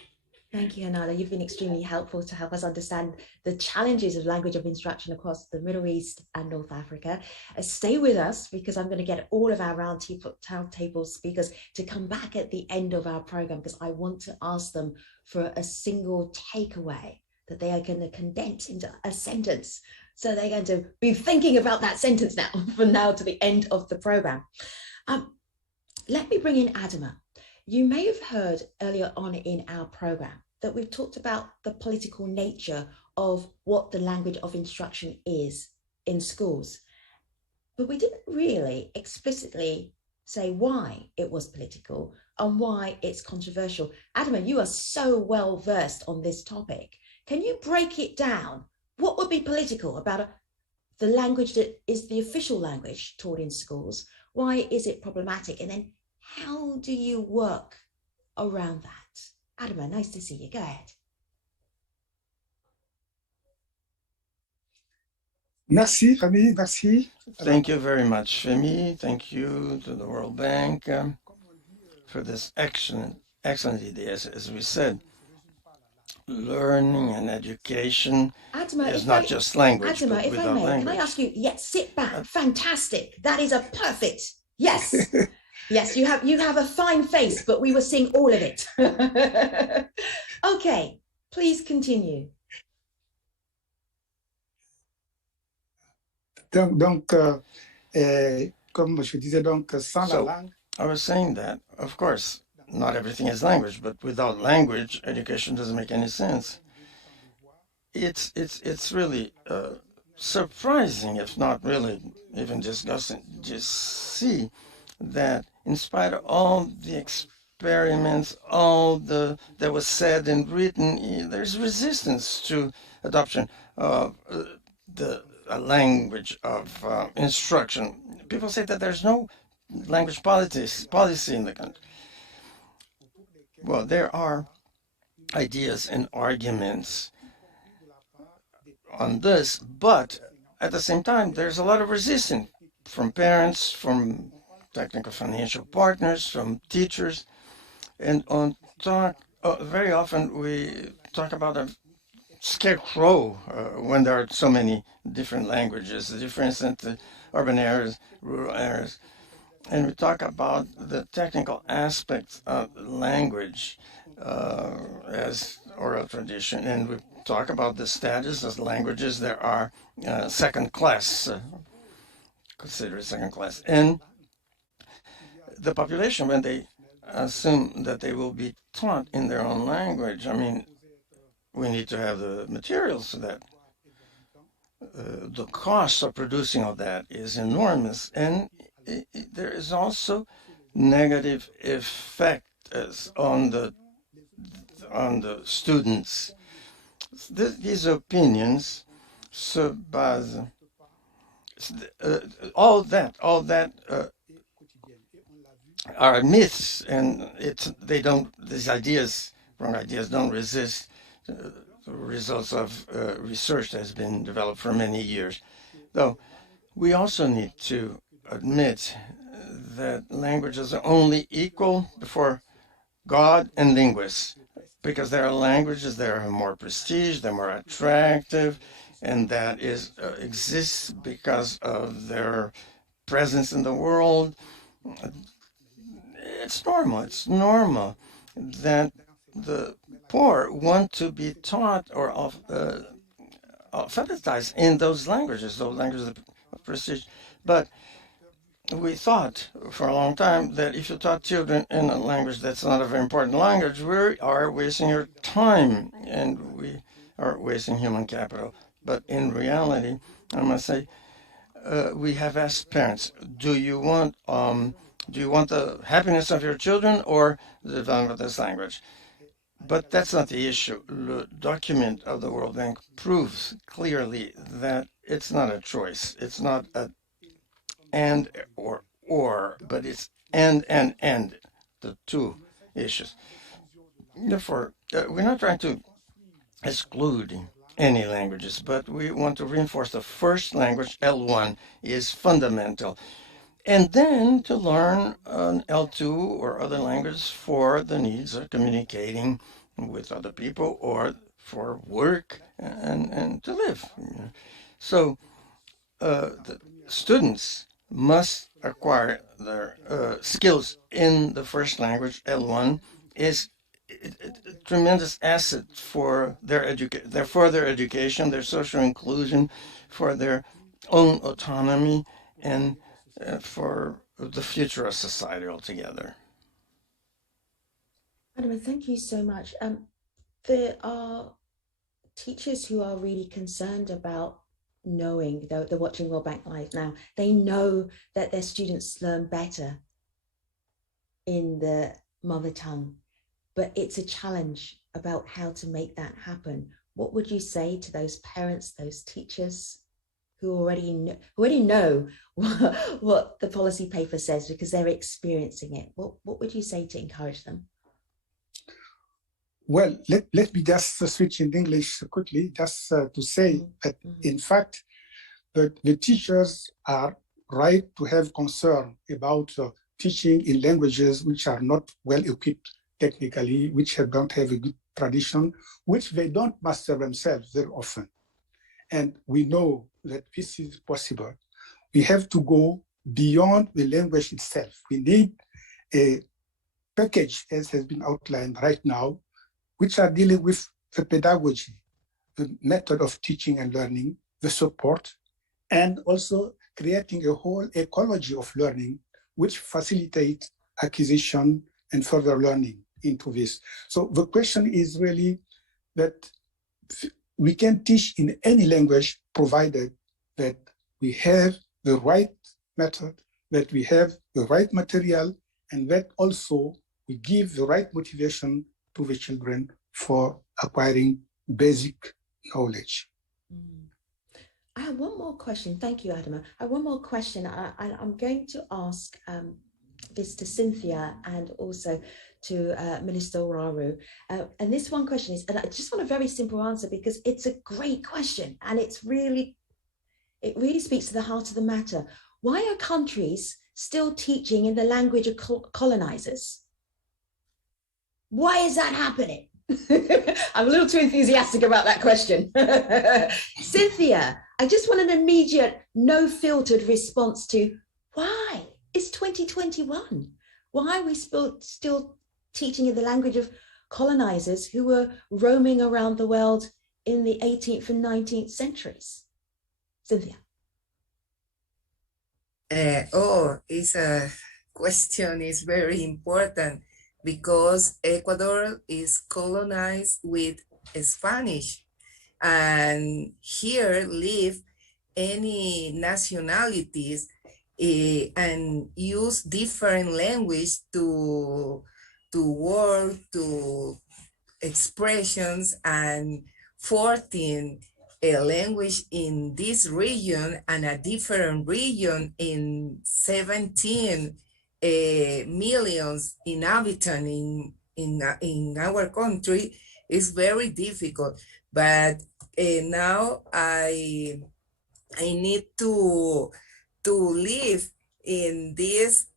Thank you, Hanada. You've been extremely helpful to help us understand the challenges of language of instruction across the Middle East and North Africa. Stay with us because I'm going to get all of our roundtable speakers to come back at the end of our program because I want to ask them for a single takeaway that they are going to condense into a sentence. So they're going to be thinking about that sentence now from now to the end of the program. Let me bring in Adama. You may have heard earlier on in our program that we've talked about the political nature of what the language of instruction is in schools, but we didn't really explicitly say why it was political and why it's controversial. Adama, you are so well versed on this topic. Can you break it down? What would be political about the language that is the official language taught in schools? Why is it problematic? And then how do you work around that? Adama, nice to see you. Go ahead. Merci, Femi. Merci. Thank you very much, Femi. Thank you to the World Bank for this excellent idea. As we said, learning and education Adama, is not just language, Adama, but if I may, language. can I ask you, yes, sit back. Fantastic. That is a perfect, yes. Yes, you have a fine face, but we were seeing all of it. Okay, please continue. Donc comme je disais, donc, sans la langue. I was saying that, of course, not everything is language, but without language, education doesn't make any sense. It's really surprising, if not really even disgusting, just see that in spite of all the experiments, all that was said and written, there's resistance to adoption of the language of instruction. People say that there's no language policy in the country. Well, there are ideas and arguments on this, but at the same time, there's a lot of resistance from parents, from technical financial partners, from teachers, and very often we talk about a scarecrow when there are so many different languages, the difference in the urban areas, rural areas, and we talk about the technical aspects of language as oral tradition, and we talk about the status as languages that are second class considered second class. And the population, when they assume that they will be taught in their own language, I mean, we need to have the materials so that the cost of producing all that is enormous. And there is also negative effect on the students. These opinions se basent, all that are myths, and these ideas, wrong ideas, don't resist the results of research that has been developed for many years. Though we also need to admit that languages are only equal before God and linguists, because there are languages that are more prestige, they're more attractive, and that exists because of their presence in the world. It's normal that the poor want to be taught or alphabetized in those languages of prestige. But we thought for a long time that if you taught children in a language that's not a very important language, we are wasting your time and we are wasting human capital. But in reality, I must say, we have asked parents, do you want the happiness of your children or the development of this language? But that's not the issue. The document of the World Bank proves clearly that it's not a choice. It's not a and or, but it's and, the two issues. Therefore, we're not trying to exclude any languages, but we want to reinforce the first language, L1, is fundamental. And then to learn an L2 or other languages for the needs of communicating with other people or for work and to live. So the students must acquire their skills in the first language, L1, is a tremendous asset for their further education, their social inclusion, for their own autonomy, and for the future of society altogether. Adama, thank you so much. There are teachers who are really concerned about knowing, they're watching World Bank Live now, they know that their students learn better in the mother tongue, but it's a challenge about how to make that happen. What would you say to those parents, those teachers who already know what the policy paper says because they're experiencing it? What would you say to encourage them? Well, let me just switch in English quickly, just to say that, in fact, the teachers are right to have concern about teaching in languages which are not well equipped technically, which don't have a good tradition, which they don't master themselves very often. And we know that this is possible. We have to go beyond the language itself. We need a package, as has been outlined right now, which are dealing with the pedagogy, the method of teaching and learning, the support, and also creating a whole ecology of learning, which facilitates acquisition and further learning into this. So the question is really that we can teach in any language, provided that we have the right method, that we have the right material, and that also we give the right motivation to the children for acquiring basic knowledge. I have one more question. Thank you, Adama. I have one more question. I'm going to ask this to Cinthya and also to Minister Ouaro. And this one question is, and I just want a very simple answer because it's a great question and it really speaks to the heart of the matter. Why are countries still teaching in the language of colonizers? Why is that happening? I'm a little too enthusiastic about that question. Cinthya, I just want an immediate, no-filtered response to why? It's 2021. Why are we still teaching in the language of colonizers who were roaming around the world in the 18th and 19th centuries? Cinthya. It's a question is very important because Ecuador is colonized with Spanish, and here live any nationalities and use different language to work, to expressions, and 14 a language in this region and a different region in 17 millions inhabitants in our country is very difficult. But now I need to live in these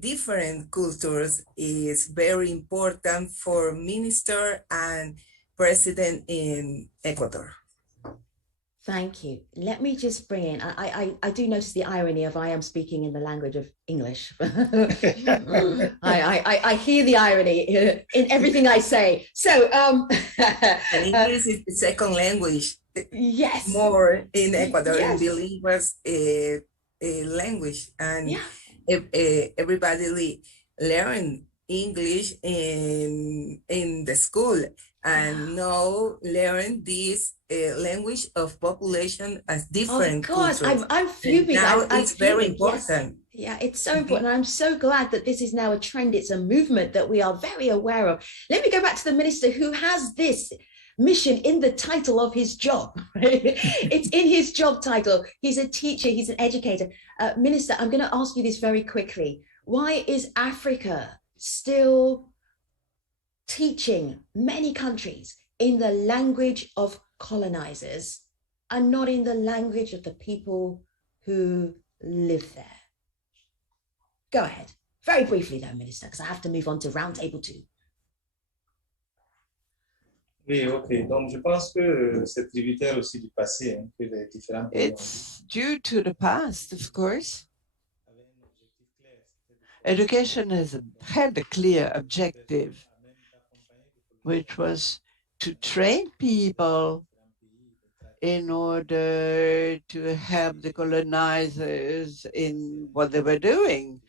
different cultures is very important for minister and president in Ecuador. Thank you. Let me just bring in, I do notice the irony of I am speaking in the language of English. I hear the irony in everything I say. So and English is the second language. Yes. More in Ecuador, yes. in bilingual language, and everybody learn English in the school, and now learn this language of population as different. Of course, cultures. I'm fuming. Now it's very important. Yes. Yeah, it's so important. I'm so glad that this is now a trend. It's a movement that we are very aware of. Let me go back to the minister who has this mission in the title of his job. It's in his job title. He's a teacher, he's an educator. Minister, I'm going to ask you this very quickly. Why is Africa still teaching many countries in the language of colonizers and not in the language of the people who live there? Go ahead. Very briefly though, Minister, because I have to move on to Roundtable 2. Oui, ok. Donc, je pense que c'est tributaire aussi du passé, hein, que les différents pays. It's due to the past, of course. Education has had a clear objective, which was to train people in order to help the colonizers in what they were doing,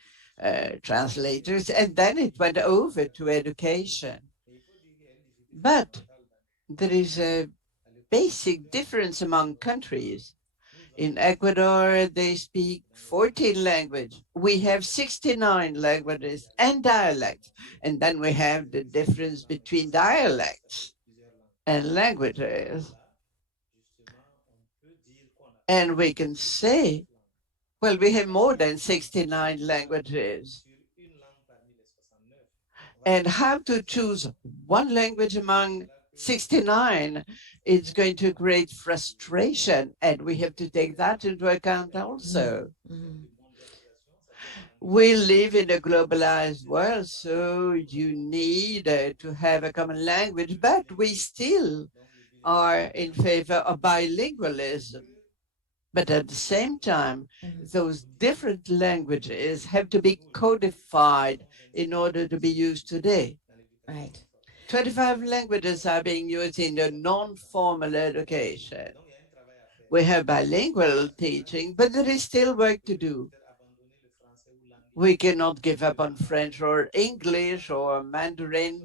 translators, and then it went over to education. But there is a basic difference among countries. In Ecuador, they speak 14 languages. We have 69 languages and dialects. And then we have the difference between dialects and languages. And we can say, well, we have more than 69 languages. And how to choose one language among 69 is going to create frustration, and we have to take that into account also. We live in a globalized world, so you need to have a common language, but we still are in favor of bilingualism. But at the same time, those different languages have to be codified in order to be used today. Right. 25 languages are being used in the non-formal education. We have bilingual teaching, but there is still work to do. We cannot give up on French or English or Mandarin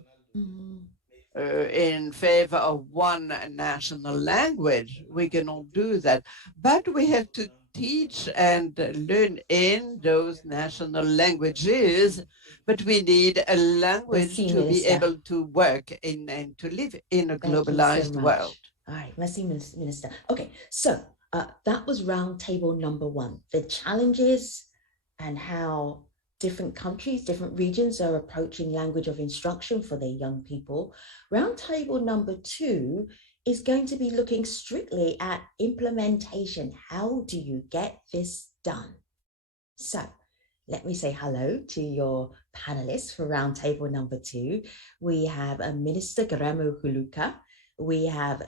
in favor of one national language. We cannot do that. But we have to teach and learn in those national languages, but we need a language to be able to work in and to live in a globalized world. All right, merci, Minister. Okay, so that was Roundtable number 1, the challenges and how different countries, different regions are approaching language of instruction for their young people. Roundtable number 2 is going to be looking strictly at implementation. How do you get this done? So let me say hello to your panelists for Roundtable number 2. We have a Minister Geremew Huluka, we have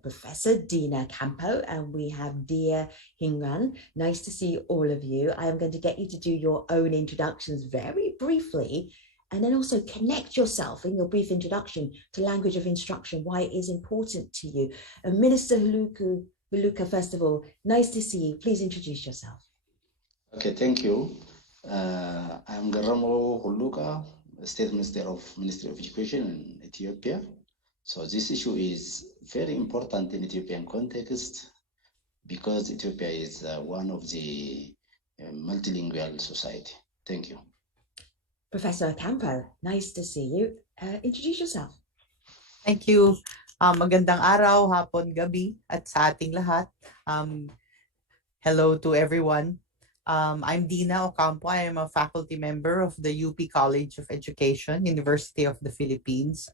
Professor Dina Ocampo, and we have Dhir Jhingran. Nice to see all of you. I am going to get you to do your own introductions very briefly, and then also connect yourself in your brief introduction to language of instruction, why it is important to you. Minister Huluka, first of all, nice to see you. Please introduce yourself. Okay, thank you. I'm Geremew Huluka, State Minister of Ministry of Education in Ethiopia. So this issue is very important in Ethiopian context because Ethiopia is one of the multilingual society. Thank you. Professor Ocampo, nice to see you. Introduce yourself. Thank you. Magandang araw, hapon, gabi, at sa ating lahat. Hello to everyone. I'm Dina Ocampo. I am a faculty member of the UP College of Education, University of the Philippines.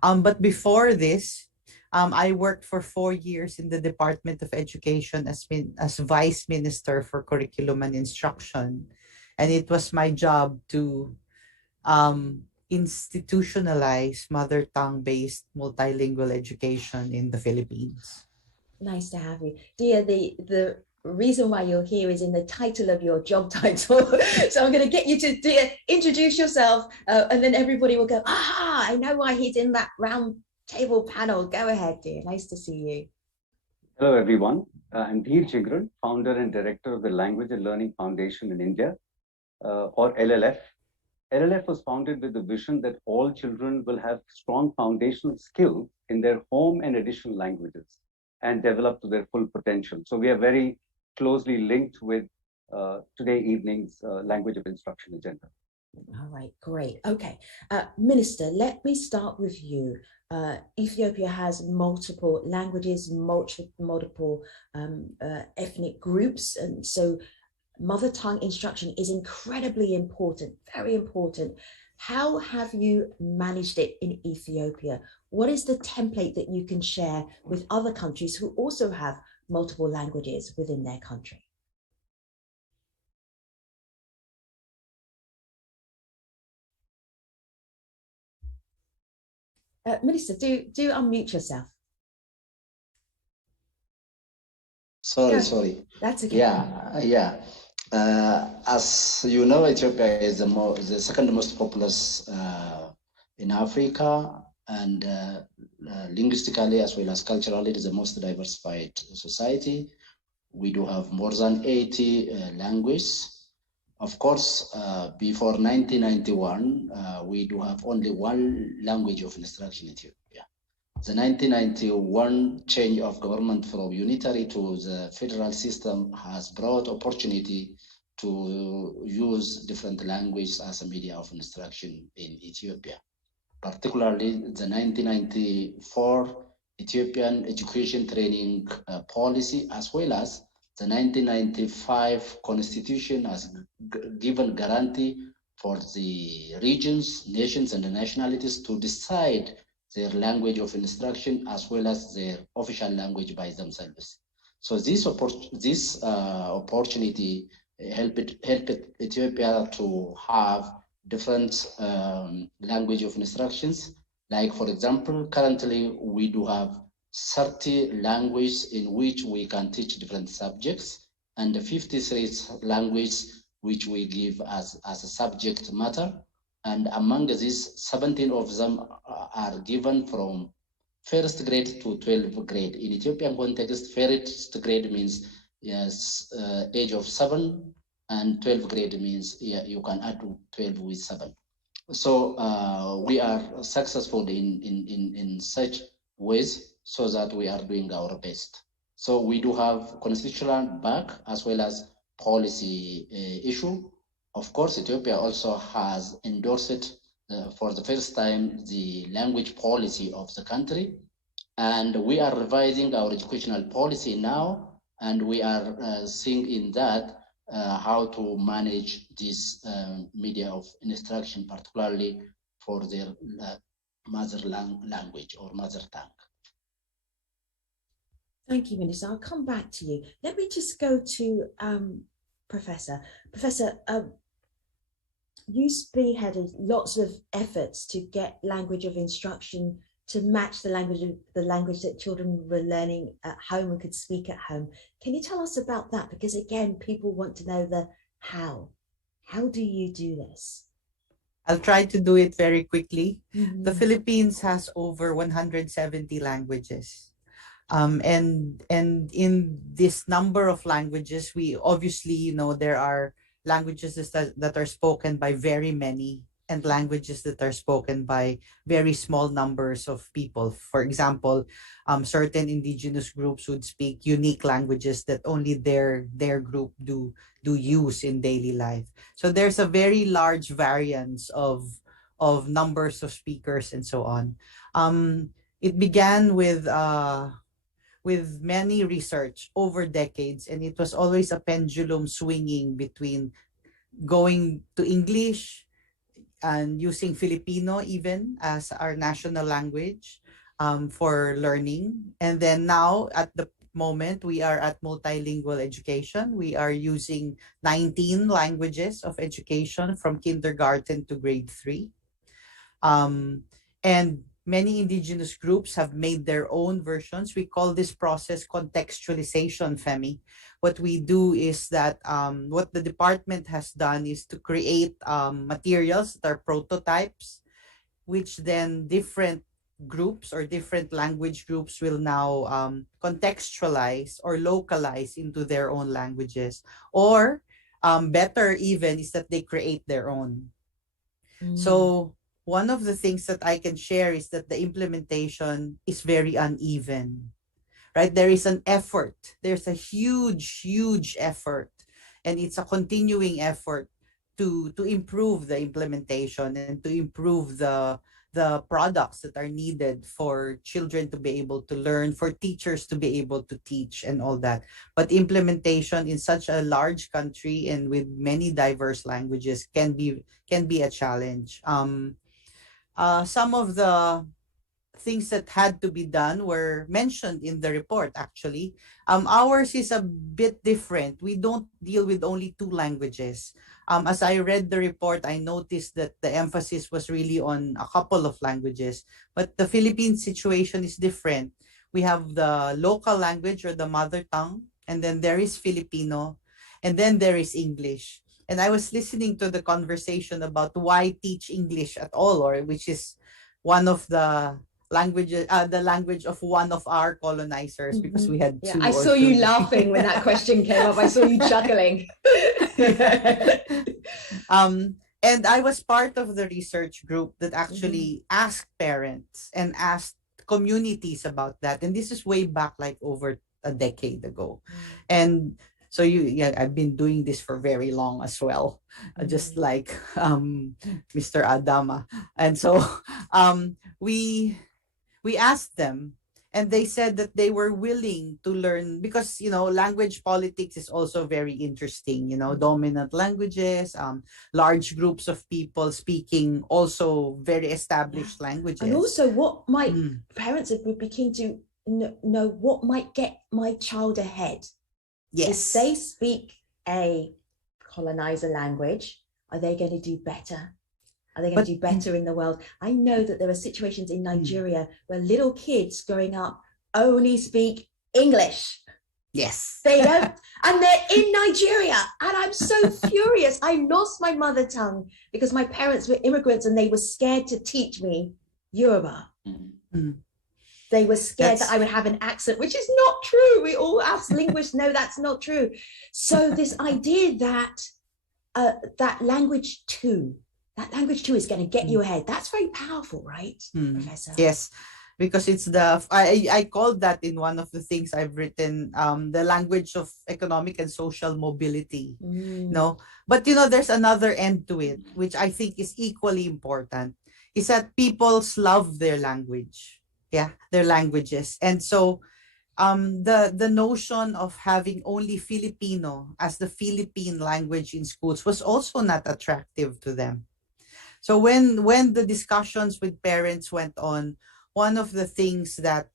But before this, I worked for 4 years in the Department of Education as Vice Minister for Curriculum and Instruction. And it was my job to institutionalize mother tongue-based multilingual education in the Philippines. Nice to have you. Dear, the reason why you're here is in the title of your job title. So I'm going to get you to introduce yourself and then everybody will go, aha, I know why he's in that round table panel. Go ahead, dear. Nice to see you. Hello, everyone. I'm Dhir Jhingran, founder and director of the Language and Learning Foundation in India, or LLF. LLF was founded with the vision that all children will have strong foundational skills in their home and additional languages and develop to their full potential. So we are very closely linked with today evening's language of instruction agenda. All right, great. Okay, Minister, let me start with you. Ethiopia has multiple languages, multiple ethnic groups, and so mother tongue instruction is incredibly important, very important. How have you managed it in Ethiopia? What is the template that you can share with other countries who also have multiple languages within their country? Minister, do unmute yourself. Sorry. That's okay. Yeah. As you know, Ethiopia is the second most populous in Africa, and linguistically as well as culturally, it is the most diversified society. We do have more than 80 languages. Of course, before 1991, we do have only one language of instruction in Ethiopia. The 1991 change of government from unitary to the federal system has brought opportunity to use different languages as a media of instruction in Ethiopia. Particularly the 1994 Ethiopian education training policy, as well as the 1995 constitution has given guarantee for the regions, nations, and the nationalities to decide their language of instruction as well as their official language by themselves. So this opportunity helped Ethiopia to have different language of instructions. Like, for example, currently we do have 30 languages in which we can teach different subjects, and 53 languages which we give as a subject matter. And among these, 17 of them are given from first grade to 12th grade. In Ethiopian context, first grade means age of 7, and 12th grade means you can add 12 with 7. So we are successful in such ways, so that we are doing our best. So we do have constitutional back as well as policy issue. Of course, Ethiopia also has endorsed for the first time the language policy of the country, and we are revising our educational policy now, and we are seeing in that how to manage this media of instruction, particularly for their mother language or mother tongue. Thank you, Minister. I'll come back to you. Let me just go to Professor. Professor, you spearheaded lots of efforts to get language of instruction to match the language that children were learning at home and could speak at home. Can you tell us about that? Because again, people want to know the how. How do you do this? I'll try to do it very quickly. Mm-hmm. The Philippines has over 170 languages. And in this number of languages, we obviously, there are languages that are spoken by very many, and languages that are spoken by very small numbers of people. For example, certain indigenous groups would speak unique languages that only their group do use in daily life. So there's a very large variance of numbers of speakers and so on. It began with many research over decades, and it was always a pendulum swinging between going to English and using Filipino even as our national language for learning. And then now at the moment, we are at multilingual education. We are using 19 languages of education from kindergarten to grade 3. And many indigenous groups have made their own versions. We call this process contextualization, Femi. What we do is that what the department has done is to create materials that are prototypes, which then different groups or different language groups will now contextualize or localize into their own languages. Or better even is that they create their own. So one of the things that I can share is that the implementation is very uneven, right? There is an effort. There's a huge effort, and it's a continuing effort to improve the implementation and to improve the products that are needed for children to be able to learn, for teachers to be able to teach and all that. But implementation in such a large country and with many diverse languages can be a challenge. Some of the things that had to be done were mentioned in the report, actually. Ours is a bit different. We don't deal with only 2 languages. As I read the report, I noticed that the emphasis was really on a couple of languages. But the Philippine situation is different. We have the local language or the mother tongue, and then there is Filipino, and then there is English. And I was listening to the conversation about why teach English at all, or which is one of the languages, the language of one of our colonizers, because we had 2 I or saw you 3. laughing when that question came up. I saw you chuckling. And I was part of the research group that actually asked parents and asked communities about that. And this is way back, like over a decade ago. And so I've been doing this for very long as well, just like Mr. Adama. And so we asked them, and they said that they were willing to learn because, language politics is also very interesting, dominant languages, large groups of people speaking also very established languages. And also what might parents would be keen to know what might get my child ahead. Yes. If they speak a colonizer language, are they going to do better? Are they going to do better in the world? I know that there are situations in Nigeria where little kids growing up only speak English. Yes. They don't, and they're in Nigeria. And I'm so furious. I lost my mother tongue because my parents were immigrants and they were scared to teach me Yoruba. They were scared that I would have an accent, which is not true. We all, as linguists, know that's not true. So this idea that that language too is going to get you ahead. That's very powerful, right, Professor? Yes, because it's I called that in one of the things I've written, the language of economic and social mobility. But there's another end to it, which I think is equally important, is that peoples love their language. Their languages. And so the notion of having only Filipino as the Philippine language in schools was also not attractive to them. So when the discussions with parents went on, one of the things that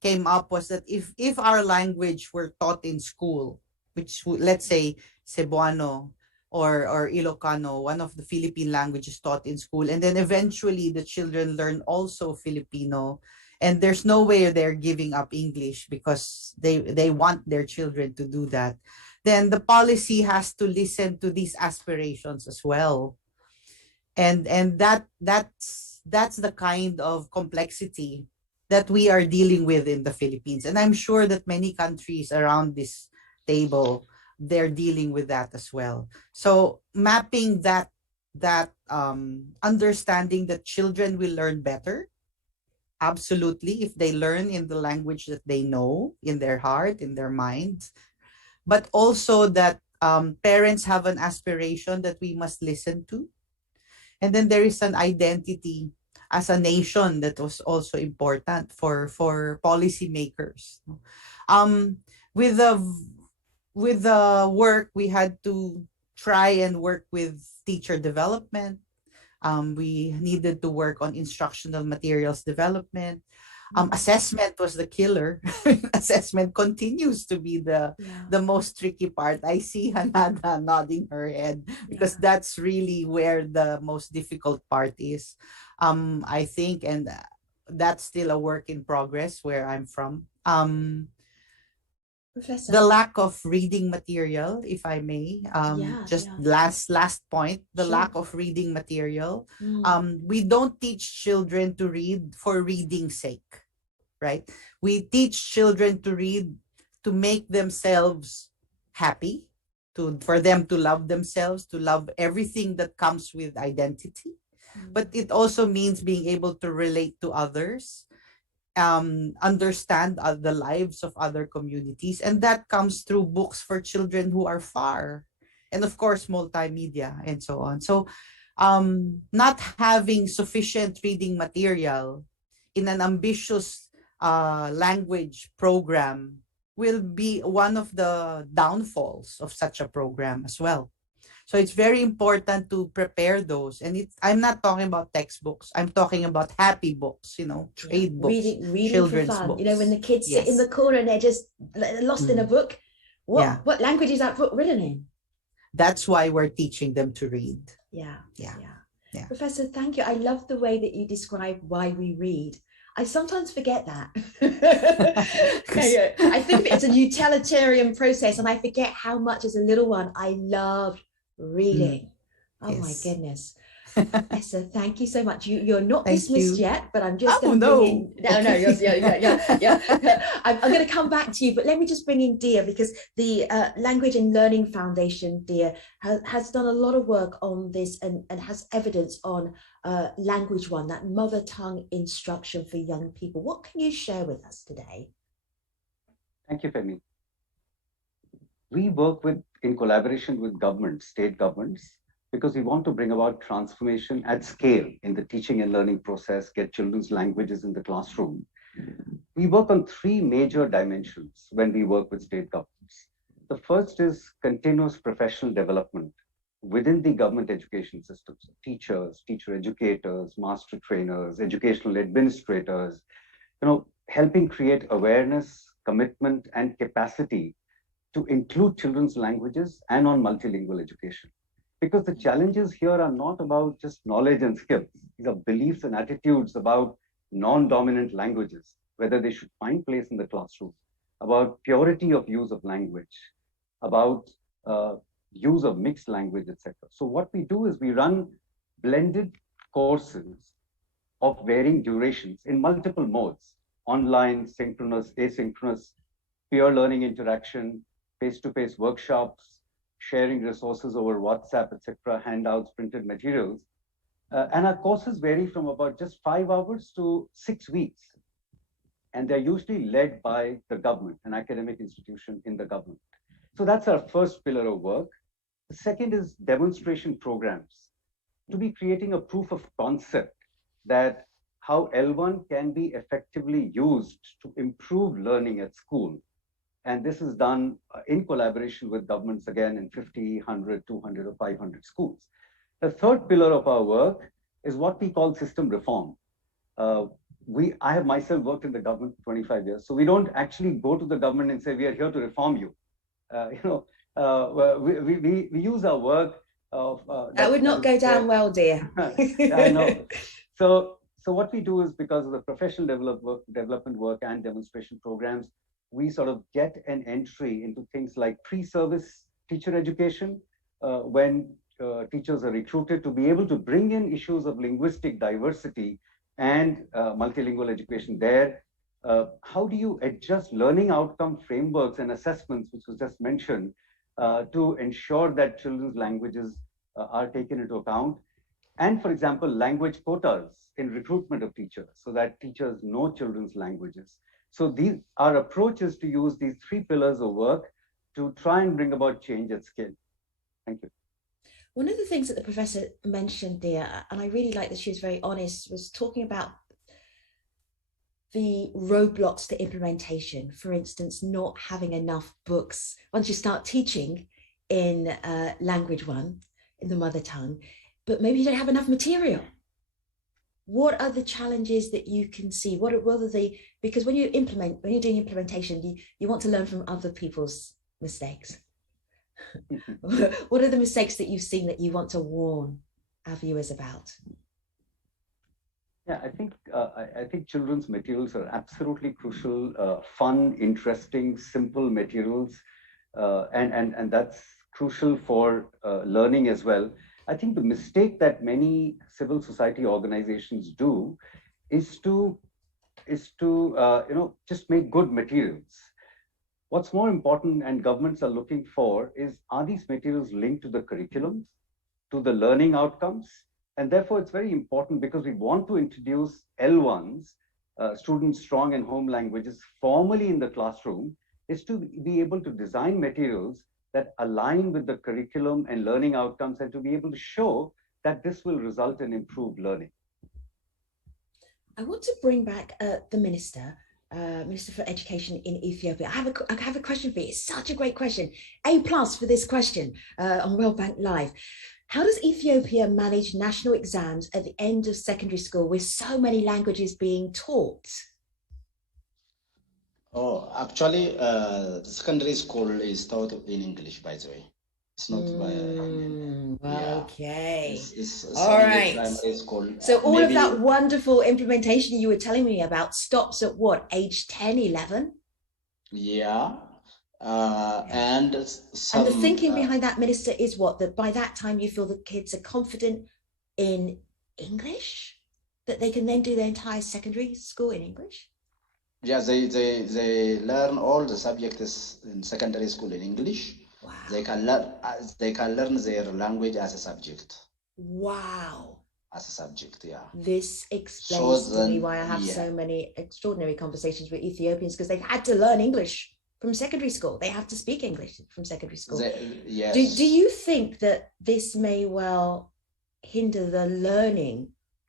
came up was that if our language were taught in school, which let's say Cebuano or Ilocano, one of the Philippine languages taught in school, and then eventually the children learn also Filipino, and there's no way they're giving up English because they want their children to do that, then the policy has to listen to these aspirations as well. And that's the kind of complexity that we are dealing with in the Philippines. And I'm sure that many countries around this table they're dealing with that as well. So mapping that understanding that children will learn better, absolutely, if they learn in the language that they know, in their heart, in their minds, but also that parents have an aspiration that we must listen to. And then there is an identity as a nation that was also important for policymakers. With the work, we had to try and work with teacher development. We needed to work on instructional materials development. Assessment was the killer. Assessment continues to be the most tricky part. I see Hanada nodding her head because that's really where the most difficult part is. I think, and that's still a work in progress where I'm from. Professor. The lack of reading material, if I may, last point, the lack of reading material. We don't teach children to read for reading's sake, right? We teach children to read to make themselves happy, for them to love themselves, to love everything that comes with identity. But it also means being able to relate to others, understand the lives of other communities, and that comes through books for children who are far, and of course multimedia and so on. So not having sufficient reading material in an ambitious language program will be one of the downfalls of such a program as well. So it's very important to prepare those. And I'm not talking about textbooks. I'm talking about happy books, trade books, reading children's for fun. books. When the kids sit in the corner and they're just lost in a book. What language is that book written in? That's why we're teaching them to read. Yeah. Professor, thank you. I love the way that you describe why we read. I sometimes forget that. I think it's a utilitarian process, and I forget how much as a little one I loved reading. My goodness. Professor, thank you so much. You're not dismissed yet, but I'm just going to bring in I'm going to come back to you, but let me just bring in Dhir, because the Language and Learning Foundation, Dhir, has done a lot of work on this and has evidence on Language One, that mother tongue instruction for young people. What can you share with us today? Thank you, Femi. We work in collaboration with governments, state governments, because we want to bring about transformation at scale in the teaching and learning process, get children's languages in the classroom. We work on three major dimensions when we work with state governments. The first is continuous professional development within the government education systems, teachers, teacher educators, master trainers, educational administrators, helping create awareness, commitment, and capacity to include children's languages and on multilingual education. Because the challenges here are not about just knowledge and skills. These are beliefs and attitudes about non-dominant languages, whether they should find place in the classroom, about purity of use of language, about use of mixed language, etc. So what we do is we run blended courses of varying durations in multiple modes: online, synchronous, asynchronous, peer learning interaction, face-to-face workshops, sharing resources over WhatsApp, etc., handouts, printed materials. And our courses vary from about just 5 hours to 6 weeks. And they're usually led by the government, an academic institution in the government. So that's our first pillar of work. The second is demonstration programs, to be creating a proof of concept that how L1 can be effectively used to improve learning at school. And this is done in collaboration with governments, again, in 50, 100, 200, or 500 schools. The third pillar of our work is what we call system reform. I have myself worked in the government for 25 years, so we don't actually go to the government and say, we are here to reform you. We use our work of... that would not go down well, Dhir. I know. So what we do is, because of the professional development work and demonstration programs, we sort of get an entry into things like pre-service teacher education, when teachers are recruited to be able to bring in issues of linguistic diversity and multilingual education there. How do you adjust learning outcome frameworks and assessments, which was just mentioned, to ensure that children's languages are taken into account. And for example, language quotas in recruitment of teachers so that teachers know children's languages. So these are approaches to use these 3 pillars of work to try and bring about change at scale. Thank you. One of the things that the professor mentioned there, and I really like that she was very honest, was talking about the roadblocks to implementation. For instance, not having enough books. Once you start teaching in language 1, in the mother tongue, but maybe you don't have enough material. What are the challenges that you can see? What are they? Because when you're doing implementation, you want to learn from other people's mistakes. What are the mistakes that you've seen that you want to warn our viewers about? Yeah, I think children's materials are absolutely crucial. Fun, interesting, simple materials, and that's crucial for learning as well. I think the mistake that many civil society organizations do is to just make good materials. What's more important and governments are looking for is, are these materials linked to the curriculum, to the learning outcomes? And therefore, it's very important because we want to introduce L1s, students strong in home languages, formally in the classroom, is to be able to design materials that align with the curriculum and learning outcomes, and to be able to show that this will result in improved learning. I want to bring back the Minister for Education in Ethiopia. I have a question for you. It's such a great question. A+ for this question on World Bank Live. How does Ethiopia manage national exams at the end of secondary school with so many languages being taught? Oh, actually, the secondary school is taught in English, by the way. It's not okay. It's all right. Primary school. So all of that wonderful implementation you were telling me about stops at what, age 10, 11? Yeah. And the thinking behind that, Minister, is what? That by that time you feel the kids are confident in English? That they can then do their entire secondary school in English? Yeah, they learn all the subjects in secondary school in English. Wow. They can learn their language as a subject. Wow. As a subject, yeah. This explains to me why I have so many extraordinary conversations with Ethiopians, because they've had to learn English from secondary school. They have to speak English from secondary school. Yes. Do you think that this may well hinder the learning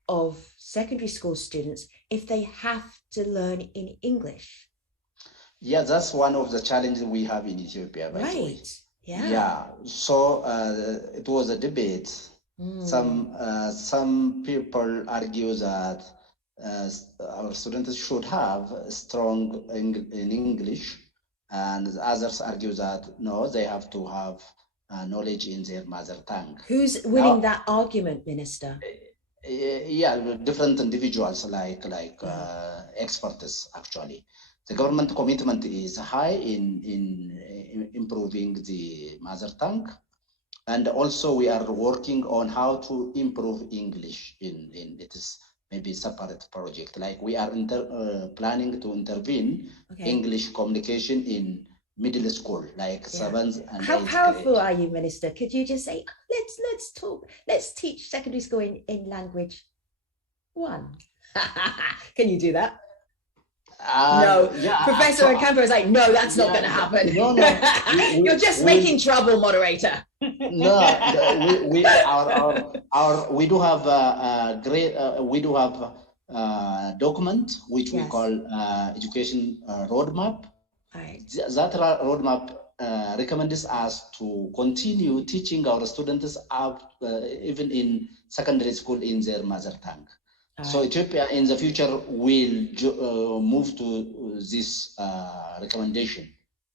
of secondary school students if they have to learn in English? Yeah, that's one of the challenges we have in Ethiopia, by the way. Yeah. So it was a debate. Some people argue that our students should have strong in English, and others argue that no, they have to have knowledge in their mother tongue. Who's winning that argument, Minister? Yeah, different individuals like experts actually. The government commitment is high in improving the mother tongue, and also we are working on how to improve English in it is maybe separate project. Like we are planning to intervene English communication in middle school, like 7th and 8th How powerful grade. are you, Minister? Could you just say, let's teach secondary school in language 1? Can you do that? No, yeah, Professor Ocampo is like, no, that's not going to happen. No, You're just making trouble, moderator. No, we do have a great document which we call education roadmap. Right. That roadmap recommends us to continue teaching our students even in secondary school in their mother tongue. So Ethiopia in the future will move to this recommendation.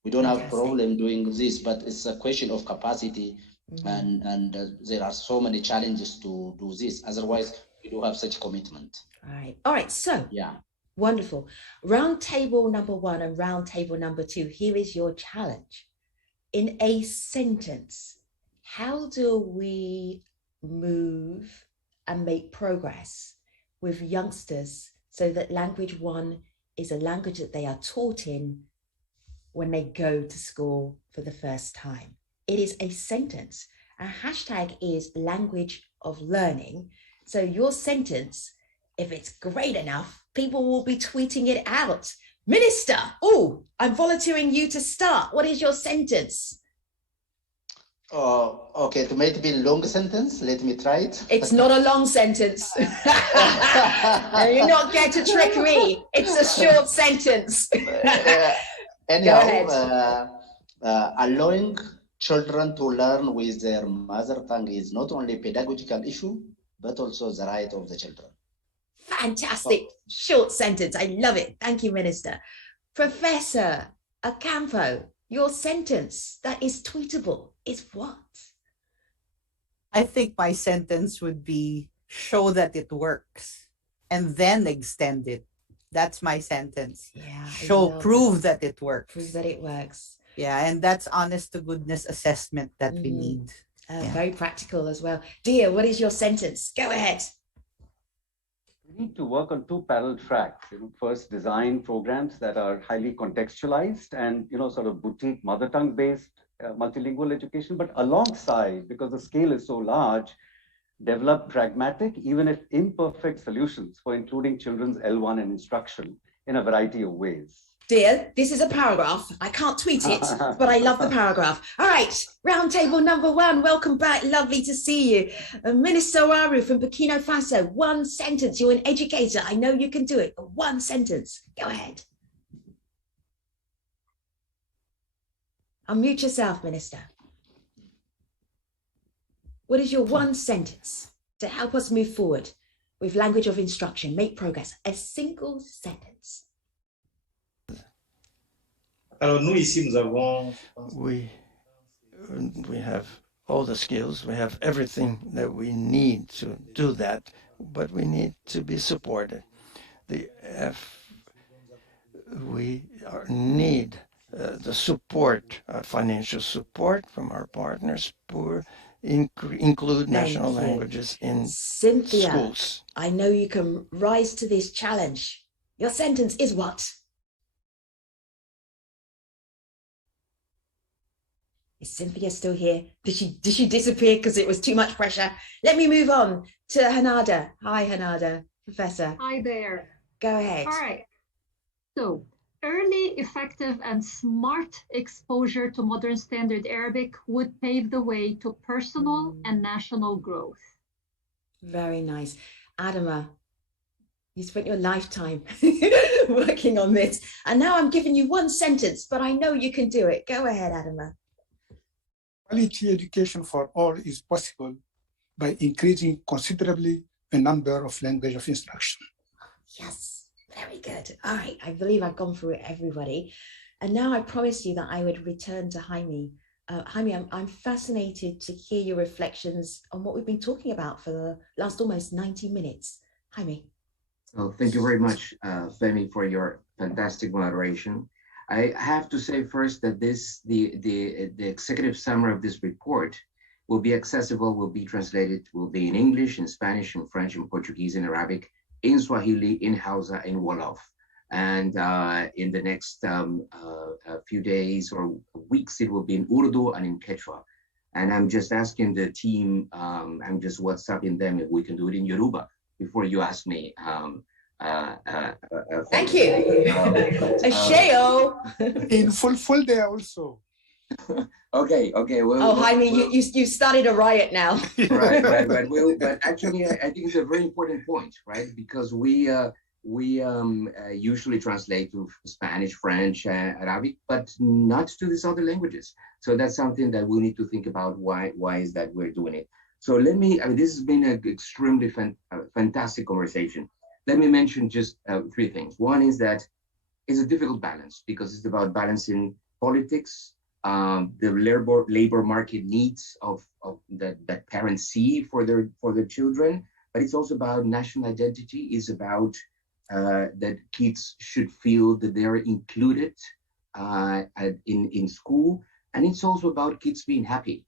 We don't have problem doing this, but it's a question of capacity, and there are so many challenges to do this. Otherwise, we do have such commitment. All right. So wonderful. Roundtable number 1 and roundtable number 2. Here is your challenge. In a sentence, how do we move and make progress with youngsters so that language 1 is a language that they are taught in when they go to school for the first time? it is a sentence. Our hashtag is language of learning. So your sentence, if it's great enough, people will be tweeting it out. Minister, oh, I'm volunteering you to start. What is your sentence? Okay, to make it be a long sentence, let me try it. It's not a long sentence. No, you're not there to trick me. It's a short sentence. Anyhow, allowing children to learn with their mother tongue is not only a pedagogical issue, but also the right of the children. Fantastic. Short sentence. I love it. Thank you, Minister. Professor Ocampo, your sentence that is tweetable is what? I think my sentence would be show that it works and then extend it. That's my sentence. Yeah. Prove that it works. Prove that it works. Yeah, and that's honest to goodness assessment that we need. Very practical as well. Dhir, what is your sentence? Go ahead. We need to work on two parallel tracks. First, design programs that are highly contextualized and sort of boutique mother tongue based multilingual education, but alongside, because the scale is so large, develop pragmatic, even if imperfect solutions for including children's L1 and instruction in a variety of ways. Dhir, this is a paragraph. I can't tweet it, but I love the paragraph. All right, roundtable number one. Welcome back. Lovely to see you. Minister Ouaro from Burkina Faso. One sentence. You're an educator. I know you can do it. But one sentence. Go ahead. Unmute yourself, Minister. What is your one sentence to help us move forward with language of instruction, make progress? A single sentence. Alors nous ici nous avons. We have all the skills. We have everything that we need to do that, but we need to be supported. We need the support, financial support from our partners to include national languages in Cinthya, schools. I know you can rise to this challenge. Your sentence is what? Is Cinthya still here? Did she disappear because it was too much pressure? Let me move on to Hanada. Hi, Hanada, Professor. Hi there. Go ahead. All right. So, early, effective, and smart exposure to modern standard Arabic would pave the way to personal and national growth. Very nice. Adama, you spent your lifetime working on this, and now I'm giving you one sentence, but I know you can do it. Go ahead, Adama. Quality education for all is possible by increasing considerably the number of language of instruction. Yes, very good. All right, I believe I've gone through it, everybody. And now I promised you that I would return to Jaime. Jaime, I'm fascinated to hear your reflections on what we've been talking about for the last almost 90 minutes. Jaime. Well, thank you very much, Femi, for your fantastic moderation. I have to say first that the executive summary of this report will be accessible, will be translated, will be in English, in Spanish, in French, in Portuguese, in Arabic, in Swahili, in Hausa, in Wolof. And in the next few days or weeks, it will be in Urdu and in Quechua. And I'm just asking the team, I'm just WhatsApping them if we can do it in Yoruba before you ask me. Thank you. In full day also. Okay. Well, Jaime, you started a riot now. right. But actually, I think it's a very important point, right? Because we usually translate to Spanish, French, Arabic, but not to these other languages. So that's something that we need to think about. Why is that we're doing it? So this has been an extremely fantastic conversation. Let me mention just three things. One is that it's a difficult balance because it's about balancing politics, the labor market needs of that parents see for their children, but it's also about national identity. It's about that kids should feel that they're included in school, and it's also about kids being happy,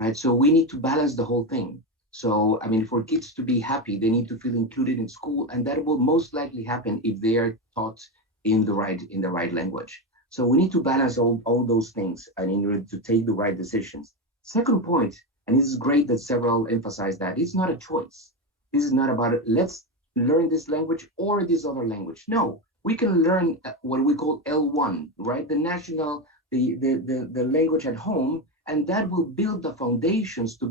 right? So we need to balance the whole thing. So, I mean, for kids to be happy, they need to feel included in school, and that will most likely happen if they are taught in the right language. So we need to balance all those things and in order to take the right decisions. Second point, and this is great that several emphasize that, it's not a choice. This is not about let's learn this language or this other language. No, we can learn what we call L1, right? The language at home, and that will build the foundations to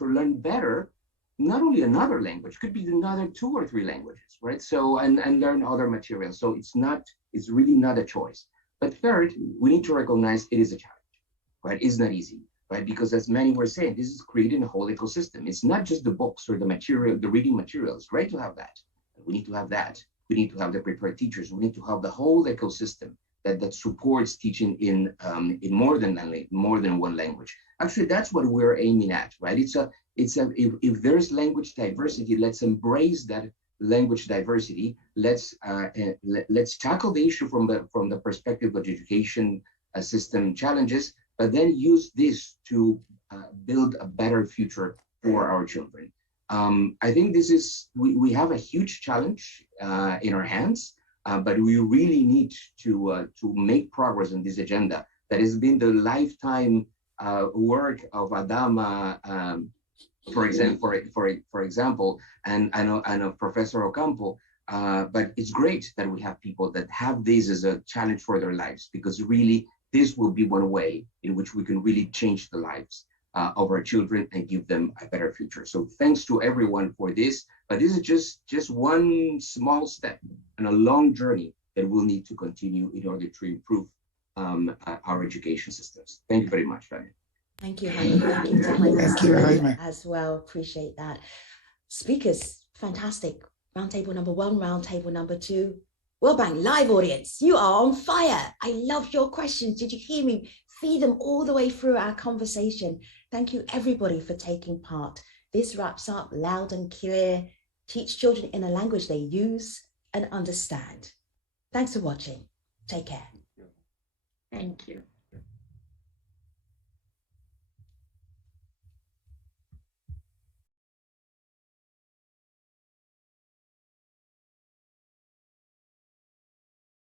learn better, not only another language, could be another 2 or 3 languages, right? So, and learn other materials. So it's really not a choice. But third, we need to recognize it is a challenge, right? It's not easy, right? Because as many were saying, this is creating a whole ecosystem. It's not just the books or the material, the reading materials. Great to have that. We need to have that. We need to have the prepared teachers. We need to have the whole ecosystem that supports teaching in more than one language. Actually, that's what we're aiming at, right? If there's language diversity, let's embrace that language diversity. Let's tackle the issue from the perspective of education system challenges, but then use this to build a better future for our children. I think we have a huge challenge in our hands. But we really need to make progress on this agenda that has been the lifetime work of Adama, for example, and of Professor Ocampo. But it's great that we have people that have this as a challenge for their lives, because really this will be one way in which we can really change the lives of our children and give them a better future. So thanks to everyone for this, but this is just one small step and a long journey that we'll need to continue in order to improve our education systems. Thank you very much, Jaime. Thank you, Jaime. Thank you to Jaime as well. Appreciate that. Speakers, fantastic. Roundtable number 1, roundtable number 2. World Bank live audience, you are on fire. I love your questions. Did you hear me? Feed them all the way through our conversation. Thank you, everybody, for taking part. This wraps up Loud and Clear. Teach children in a language they use and understand. Thanks for watching. Take care. Thank you.